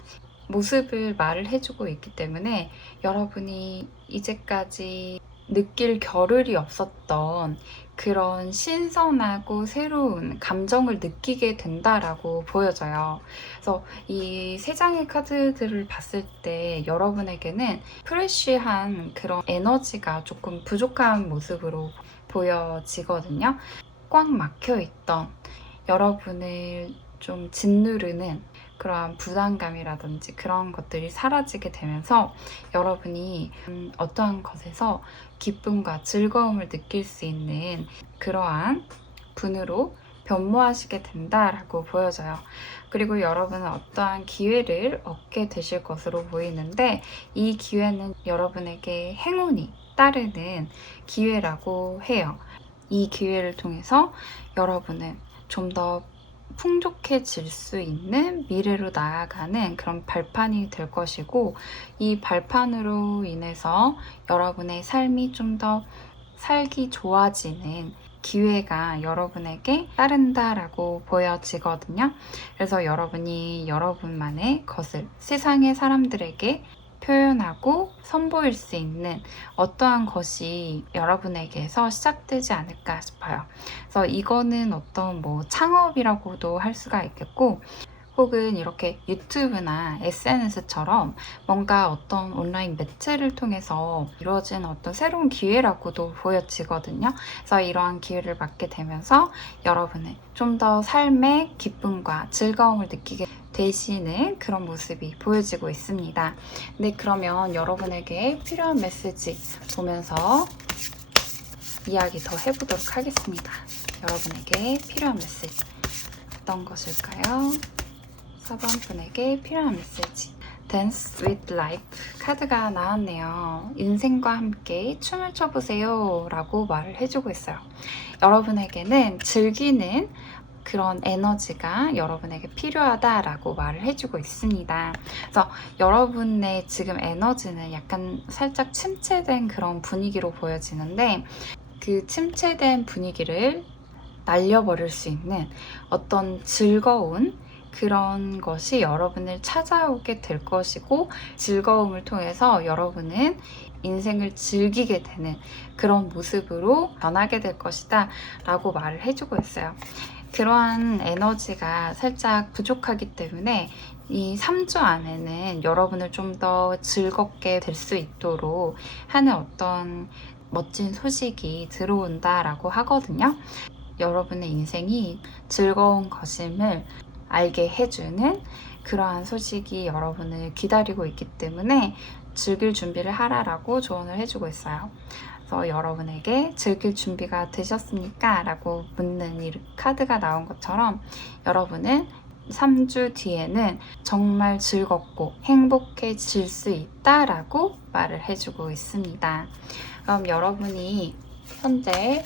모습을 말을 해주고 있기 때문에, 여러분이 이제까지 느낄 겨를이 없었던 그런 신선하고 새로운 감정을 느끼게 된다라고 보여져요. 그래서 이 세 장의 카드들을 봤을 때 여러분에게는 프레쉬한 그런 에너지가 조금 부족한 모습으로 보여지거든요. 꽉 막혀 있던 여러분을 좀 짓누르는 그러한 부담감이라든지 그런 것들이 사라지게 되면서, 여러분이 어떠한 것에서 기쁨과 즐거움을 느낄 수 있는 그러한 분으로 변모하시게 된다라고 보여져요. 그리고 여러분은 어떠한 기회를 얻게 되실 것으로 보이는데, 이 기회는 여러분에게 행운이 따르는 기회라고 해요. 이 기회를 통해서 여러분은 좀 더 풍족해질 수 있는 미래로 나아가는 그런 발판이 될 것이고, 이 발판으로 인해서 여러분의 삶이 좀 더 살기 좋아지는 기회가 여러분에게 따른다라고 보여지거든요. 그래서 여러분이 여러분만의 것을 세상의 사람들에게 표현하고 선보일 수 있는 어떠한 것이 여러분에게서 시작되지 않을까 싶어요. 그래서 이거는 어떤 뭐 창업이라고도 할 수가 있겠고, 혹은 이렇게 유튜브나 SNS처럼 뭔가 어떤 온라인 매체를 통해서 이루어진 어떤 새로운 기회라고도 보여지거든요. 그래서 이러한 기회를 맞게 되면서 여러분은 좀 더 삶의 기쁨과 즐거움을 느끼게 되시는 그런 모습이 보여지고 있습니다. 네, 그러면 여러분에게 필요한 메시지 보면서 이야기 더 해보도록 하겠습니다. 여러분에게 필요한 메시지 어떤 것일까요? 4번 분에게 필요한 메시지. Dance with Life 카드가 나왔네요. 인생과 함께 춤을 춰보세요 라고 말을 해주고 있어요. 여러분에게는 즐기는 그런 에너지가 여러분에게 필요하다라고 말을 해주고 있습니다. 그래서 여러분의 지금 에너지는 약간 살짝 침체된 그런 분위기로 보여지는데, 그 침체된 분위기를 날려버릴 수 있는 어떤 즐거운 그런 것이 여러분을 찾아오게 될 것이고, 즐거움을 통해서 여러분은 인생을 즐기게 되는 그런 모습으로 변하게 될 것이다 라고 말을 해주고 있어요. 그러한 에너지가 살짝 부족하기 때문에 이 3주 안에는 여러분을 좀 더 즐겁게 될 수 있도록 하는 어떤 멋진 소식이 들어온다라고 하거든요. 여러분의 인생이 즐거운 것임을 알게 해주는 그러한 소식이 여러분을 기다리고 있기 때문에 즐길 준비를 하라라고 조언을 해주고 있어요. 그래서 여러분에게 즐길 준비가 되셨습니까? 라고 묻는 이 카드가 나온 것처럼, 여러분은 3주 뒤에는 정말 즐겁고 행복해질 수 있다라고 말을 해주고 있습니다. 그럼 여러분이 현재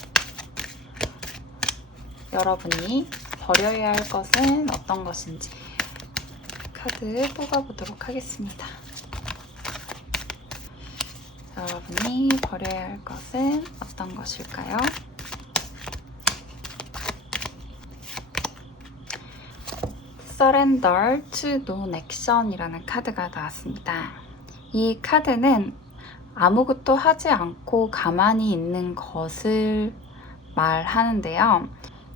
여러분이 버려야 할 것은 어떤 것인지 카드 뽑아보도록 하겠습니다. 여러분이 버려야 할 것은 어떤 것일까요? Surrender to Non-Action 이라는 카드가 나왔습니다. 이 카드는 아무것도 하지 않고 가만히 있는 것을 말하는데요.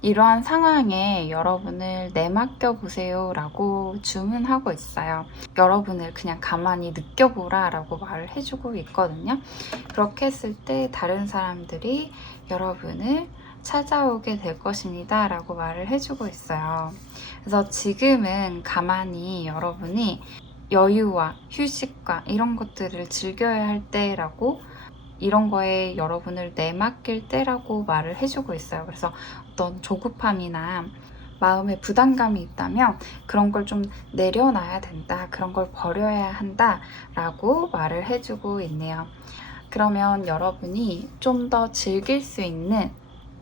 이러한 상황에 여러분을 내맡겨 보세요 라고 주문하고 있어요. 여러분을 그냥 가만히 느껴보라 라고 말을 해주고 있거든요. 그렇게 했을 때 다른 사람들이 여러분을 찾아오게 될 것입니다 라고 말을 해주고 있어요. 그래서 지금은 가만히 여러분이 여유와 휴식과 이런 것들을 즐겨야 할 때라고, 이런 거에 여러분을 내맡길 때라고 말을 해주고 있어요. 그래서 어떤 조급함이나 마음에 부담감이 있다면 그런 걸 좀 내려놔야 된다, 그런 걸 버려야 한다 라고 말을 해주고 있네요. 그러면 여러분이 좀 더 즐길 수 있는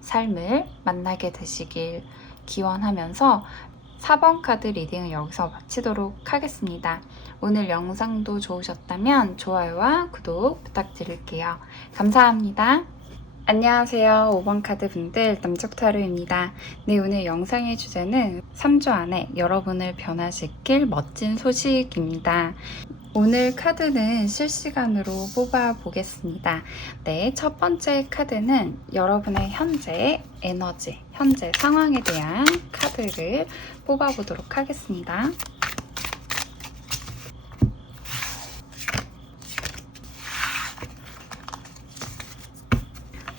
삶을 만나게 되시길 기원하면서 4번 카드 리딩을 여기서 마치도록 하겠습니다. 오늘 영상도 좋으셨다면 좋아요와 구독 부탁드릴게요. 감사합니다. 안녕하세요. 5번 카드 분들 남쪽타로입니다. 네, 오늘 영상의 주제는 3주 안에 여러분을 변화시킬 멋진 소식입니다. 오늘 카드는 실시간으로 뽑아보겠습니다. 네, 첫 번째 카드는 여러분의 현재 에너지, 현재 상황에 대한 카드를 뽑아보도록 하겠습니다.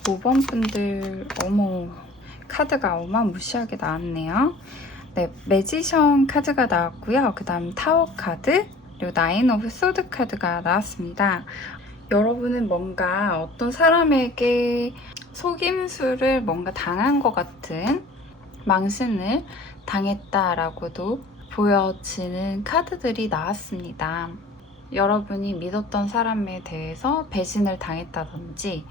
5번 분들, 어머, 카드가 어마무시하게 나왔네요. 네, 매지션 카드가 나왔고요. 그 다음 타워 카드, 그리고 나인 오브 소드 카드가 나왔습니다. 여러분은 뭔가 어떤 사람에게 속임수를 뭔가 당한 것 같은, 망신을 당했다라고도 보여지는 카드들이 나왔습니다. 여러분이 믿었던 사람에 대해서 배신을 당했다든지,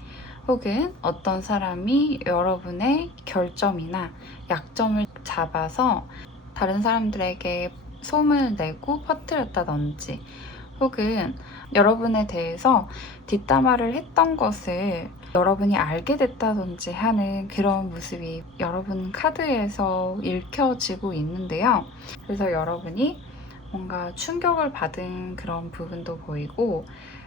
혹은 어떤 사람이 여러분의 결점이나 약점을 잡아서 다른 사람들에게 소문을 내고 퍼뜨렸다든지, 혹은 여러분에 대해서 뒷담화를 했던 것을 여러분이 알게 됐다든지 하는 그런 모습이 여러분 카드에서 읽혀지고 있는데요. 그래서 여러분이 뭔가 충격을 받은 그런 부분도 보이고,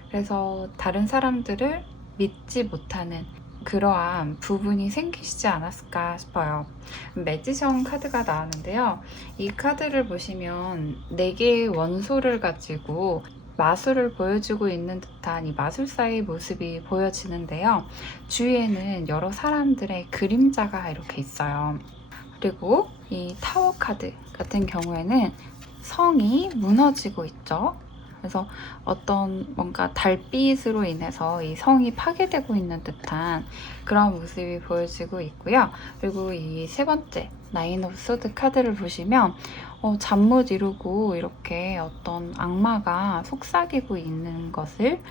그래서 다른 사람들을 믿지 못하는 그러한 부분이 생기시지 않았을까 싶어요. 매지션 카드가 나왔는데요. 이 카드를 보시면 4개의 원소를 가지고 마술을 보여주고 있는 듯한 이 마술사의 모습이 보여지는데요. 주위에는 여러 사람들의 그림자가 이렇게 있어요. 그리고 이 타워 카드 같은 경우에는 성이 무너지고 있죠. 그래서 어떤 뭔가 달빛으로 인해서 이 성이 파괴되고 있는 듯한 그런 모습이 보여지고 있고요. 그리고 이 세 번째 나인 오브 소드 카드를 보시면 잠 못 이루고 이렇게 어떤 악마가 속삭이고 있는 것을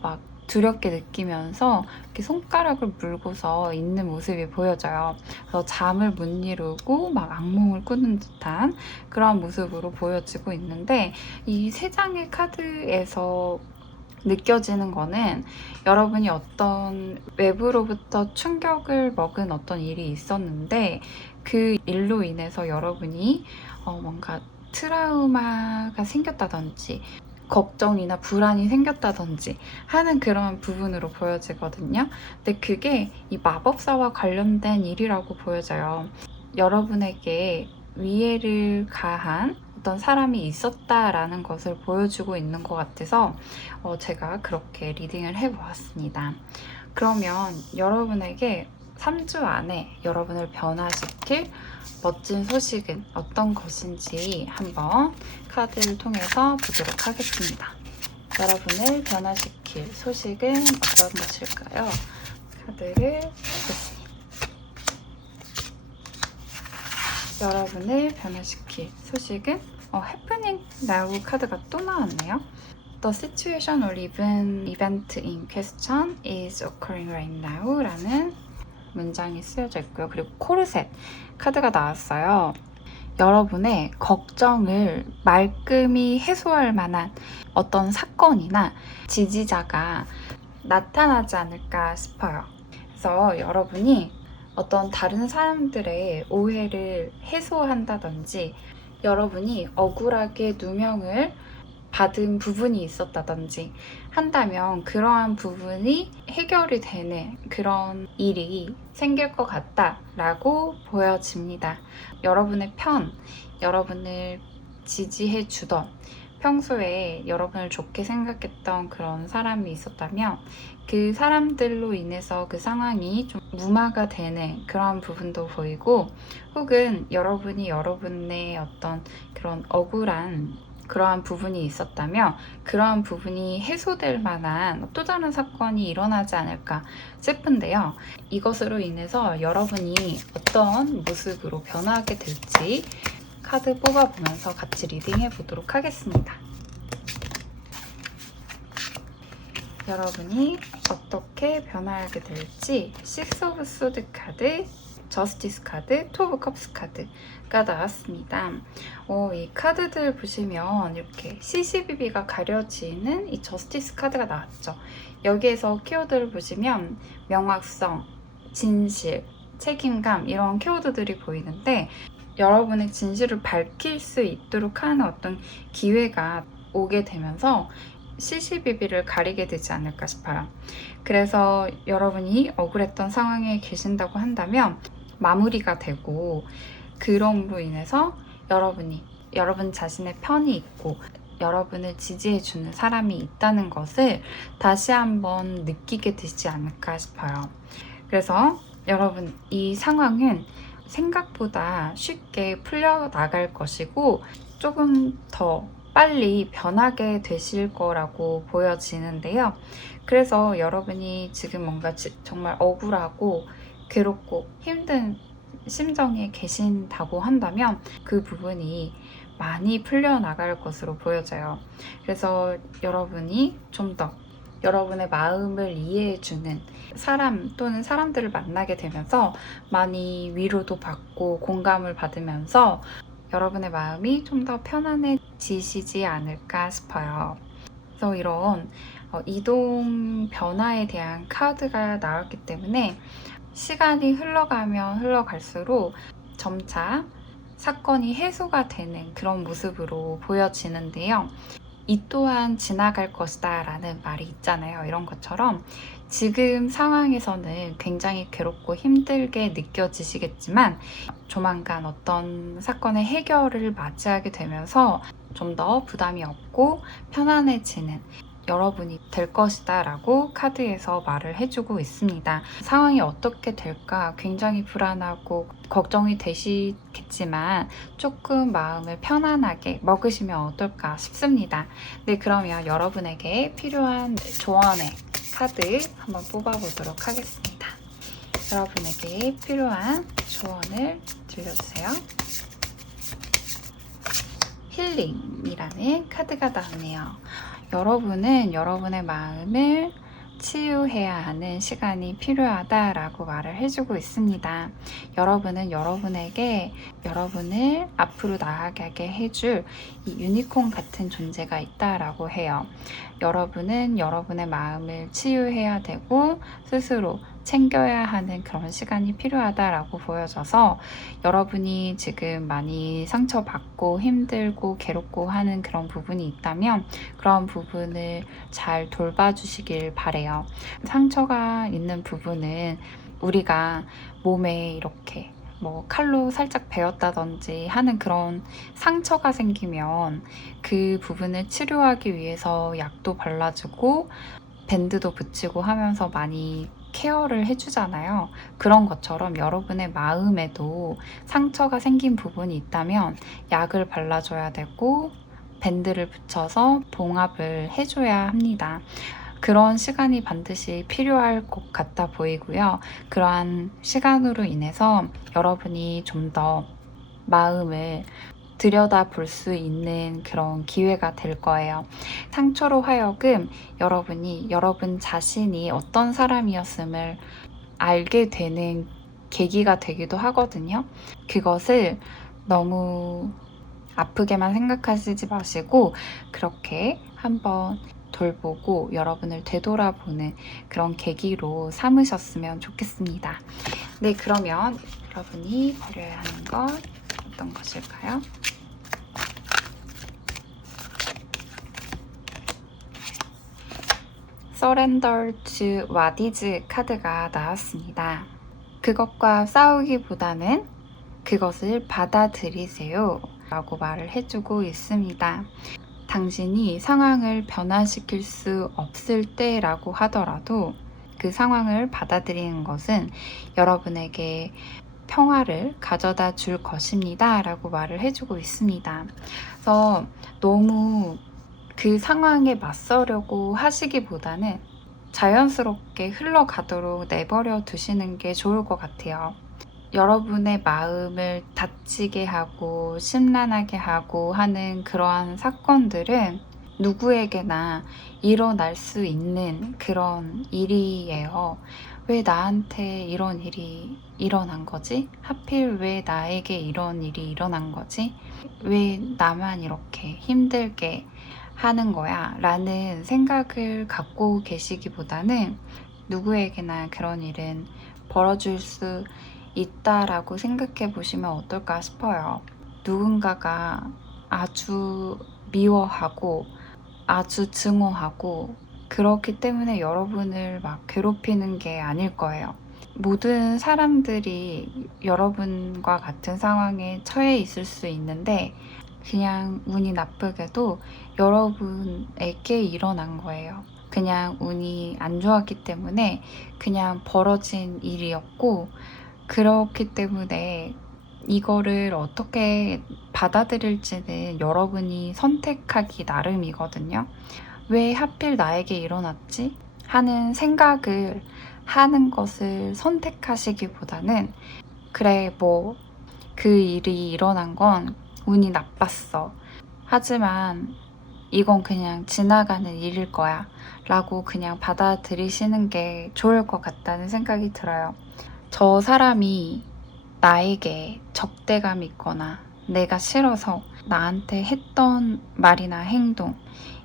막 두렵게 느끼면서 이렇게 손가락을 물고서 있는 모습이 보여져요. 그래서 잠을 못 이루고 막 악몽을 꾸는 듯한 그런 모습으로 보여지고 있는데, 이 세 장의 카드에서 느껴지는 거는 여러분이 어떤 외부로부터 충격을 먹은 어떤 일이 있었는데, 그 일로 인해서 여러분이 뭔가 트라우마가 생겼다든지 걱정이나 불안이 생겼다든지 하는 그런 부분으로 보여지거든요. 근데 그게 이 마법사와 관련된 일이라고 보여져요. 여러분에게 위해를 가한 어떤 사람이 있었다라는 것을 보여주고 있는 것 같아서 제가 그렇게 리딩을 해보았습니다. 그러면 여러분에게 3주 안에 여러분을 변화시킬 멋진 소식은 어떤 것인지 한번 카드를 통해서 보도록 하겠습니다. 여러분을 변화시킬 소식은 어떤 것일까요? 카드를 보겠습니다. 여러분을 변화시킬 소식은 해프닝 나우 카드가 또 나왔네요. The situation or event in question is occurring right now 라는 문장이 쓰여져 있고요. 그리고 코르셋 카드가 나왔어요. 여러분의 걱정을 말끔히 해소할 만한 어떤 사건이나 지지자가 나타나지 않을까 싶어요. 그래서 여러분이 어떤 다른 사람들의 오해를 해소한다든지, 여러분이 억울하게 누명을 받은 부분이 있었다든지 한다면 그러한 부분이 해결이 되는 그런 일이 생길 것 같다라고 보여집니다. 여러분의 편, 여러분을 지지해 주던, 평소에 여러분을 좋게 생각했던 그런 사람이 있었다면 그 사람들로 인해서 그 상황이 좀 무마가 되는 그런 부분도 보이고, 혹은 여러분이 여러분의 어떤 그런 억울한 그러한 부분이 있었다면 그러한 부분이 해소될 만한 또 다른 사건이 일어나지 않을까 싶은데요. 이것으로 인해서 여러분이 어떤 모습으로 변화하게 될지 카드 뽑아보면서 같이 리딩해 보도록 하겠습니다. 여러분이 어떻게 변화하게 될지 식스 오브 소드 카드 저스티스 카드, 투 오브 컵스 카드가 나왔습니다. 이 카드들 보시면 이렇게 CCBB가 가려지는 이 저스티스 카드가 나왔죠. 여기에서 키워드를 보시면 명확성, 진실, 책임감 이런 키워드들이 보이는데 여러분의 진실을 밝힐 수 있도록 하는 어떤 기회가 오게 되면서 CCBB를 가리게 되지 않을까 싶어요. 그래서 여러분이 억울했던 상황에 계신다고 한다면 마무리가 되고 그럼으로 인해서 여러분 자신의 편이 있고 여러분을 지지해주는 사람이 있다는 것을 다시 한번 느끼게 되지 않을까 싶어요. 그래서 여러분 이 상황은 생각보다 쉽게 풀려나갈 것이고 조금 더 빨리 변하게 되실 거라고 보여지는데요. 그래서 여러분이 지금 뭔가 정말 억울하고 괴롭고 힘든 심정에 계신다고 한다면 그 부분이 많이 풀려나갈 것으로 보여져요. 그래서 여러분이 좀 더 여러분의 마음을 이해해주는 사람 또는 사람들을 만나게 되면서 많이 위로도 받고 공감을 받으면서 여러분의 마음이 좀 더 편안해지시지 않을까 싶어요. 그래서 이런 이동 변화에 대한 카드가 나왔기 때문에 시간이 흘러가면 흘러갈수록 점차 사건이 해소가 되는 그런 모습으로 보여지는데요. 이 또한 지나갈 것이다 라는 말이 있잖아요. 이런 것처럼 지금 상황에서는 굉장히 괴롭고 힘들게 느껴지시겠지만 조만간 어떤 사건의 해결을 맞이하게 되면서 좀 더 부담이 없고 편안해지는 여러분이 될 것이다 라고 카드에서 말을 해주고 있습니다. 상황이 어떻게 될까 굉장히 불안하고 걱정이 되시겠지만 조금 마음을 편안하게 먹으시면 어떨까 싶습니다. 네, 그러면 여러분에게 필요한 조언의 카드 한번 뽑아보도록 하겠습니다. 여러분에게 필요한 조언을 들려주세요. 힐링이라는 카드가 나오네요. 여러분은 여러분의 마음을 치유해야 하는 시간이 필요하다라고 말을 해주고 있습니다. 여러분은 여러분에게 여러분을 앞으로 나아가게 해줄 이 유니콘 같은 존재가 있다라고 해요. 여러분은 여러분의 마음을 치유해야 되고 스스로 챙겨야 하는 그런 시간이 필요하다라고 보여져서 여러분이 지금 많이 상처받고 힘들고 괴롭고 하는 그런 부분이 있다면 그런 부분을 잘 돌봐주시길 바래요. 상처가 있는 부분은 우리가 몸에 이렇게 칼로 살짝 베었다든지 하는 그런 상처가 생기면 그 부분을 치료하기 위해서 약도 발라주고 밴드도 붙이고 하면서 많이 케어를 해주잖아요. 그런 것처럼 여러분의 마음에도 상처가 생긴 부분이 있다면 약을 발라줘야 되고 밴드를 붙여서 봉합을 해줘야 합니다. 그런 시간이 반드시 필요할 것 같아 보이고요. 그러한 시간으로 인해서 여러분이 좀 더 마음을 들여다볼 수 있는 그런 기회가 될 거예요. 상처로 하여금 여러분이 여러분 자신이 어떤 사람이었음을 알게 되는 계기가 되기도 하거든요. 그것을 너무 아프게만 생각하시지 마시고 그렇게 한번 돌보고 여러분을 되돌아보는 그런 계기로 삼으셨으면 좋겠습니다. 네, 그러면 여러분이 버려야 하는 것 어떤 것일까요? Surrender to what is 카드가 나왔습니다. 그것과 싸우기보다는 그것을 받아들이세요 라고 말을 해주고 있습니다. 당신이 상황을 변화시킬 수 없을 때라고 하더라도 그 상황을 받아들이는 것은 여러분에게 평화를 가져다 줄 것입니다 라고 말을 해주고 있습니다. 그래서 너무 그 상황에 맞서려고 하시기보다는 자연스럽게 흘러가도록 내버려 두시는 게 좋을 것 같아요. 여러분의 마음을 다치게 하고 심란하게 하고 하는 그러한 사건들은 누구에게나 일어날 수 있는 그런 일이에요. 왜 나한테 이런 일이 일어난 거지? 하필 왜 나에게 이런 일이 일어난 거지? 왜 나만 이렇게 힘들게 하는 거야? 라는 생각을 갖고 계시기보다는 누구에게나 그런 일은 벌어질 수 있다라고 생각해 보시면 어떨까 싶어요. 누군가가 아주 미워하고 아주 증오하고 그렇기 때문에 여러분을 막 괴롭히는 게 아닐 거예요. 모든 사람들이 여러분과 같은 상황에 처해 있을 수 있는데 그냥 운이 나쁘게도 여러분에게 일어난 거예요. 그냥 운이 안 좋았기 때문에 그냥 벌어진 일이었고 그렇기 때문에 이거를 어떻게 받아들일지는 여러분이 선택하기 나름이거든요. 왜 하필 나에게 일어났지? 하는 생각을 하는 것을 선택하시기보다는 그래, 뭐, 그 일이 일어난 건 운이 나빴어. 하지만 이건 그냥 지나가는 일일 거야. 라고 그냥 받아들이시는 게 좋을 것 같다는 생각이 들어요. 저 사람이 나에게 적대감 있거나 내가 싫어서 나한테 했던 말이나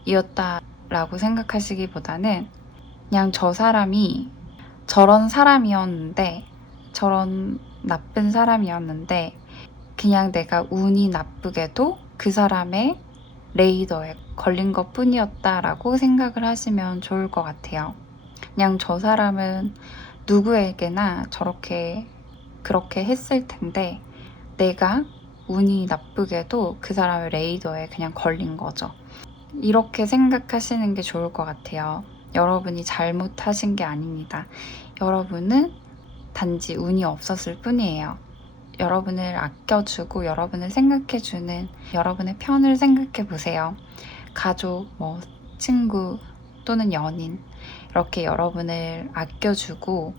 행동이었다라고 생각하시기보다는 그냥 저 사람이 저런 사람이었는데 저런 나쁜 사람이었는데 그냥 내가 운이 나쁘게도 그 사람의 레이더에 걸린 것 뿐이었다라고 생각을 하시면 좋을 것 같아요. 그냥 저 사람은 누구에게나 그렇게 했을 텐데 내가 운이 나쁘게도 그 사람의 레이더에 그냥 걸린 거죠. 이렇게 생각하시는 게 좋을 것 같아요. 여러분이 잘못하신 게 아닙니다. 여러분은 단지 운이 없었을 뿐이에요. 여러분을 아껴주고 여러분을 생각해주는 여러분의 편을 생각해 보세요. 가족, 친구 또는 연인 이렇게 여러분을 아껴주고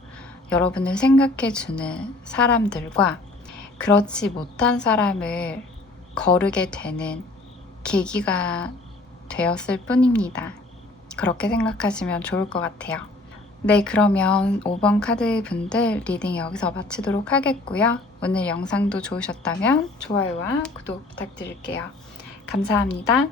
여러분을 생각해주는 사람들과 그렇지 못한 사람을 거르게 되는 계기가 되었을 뿐입니다. 그렇게 생각하시면 좋을 것 같아요. 네, 그러면 5번 카드 분들 리딩 여기서 마치도록 하겠고요. 오늘 영상도 좋으셨다면 좋아요와 구독 부탁드릴게요. 감사합니다.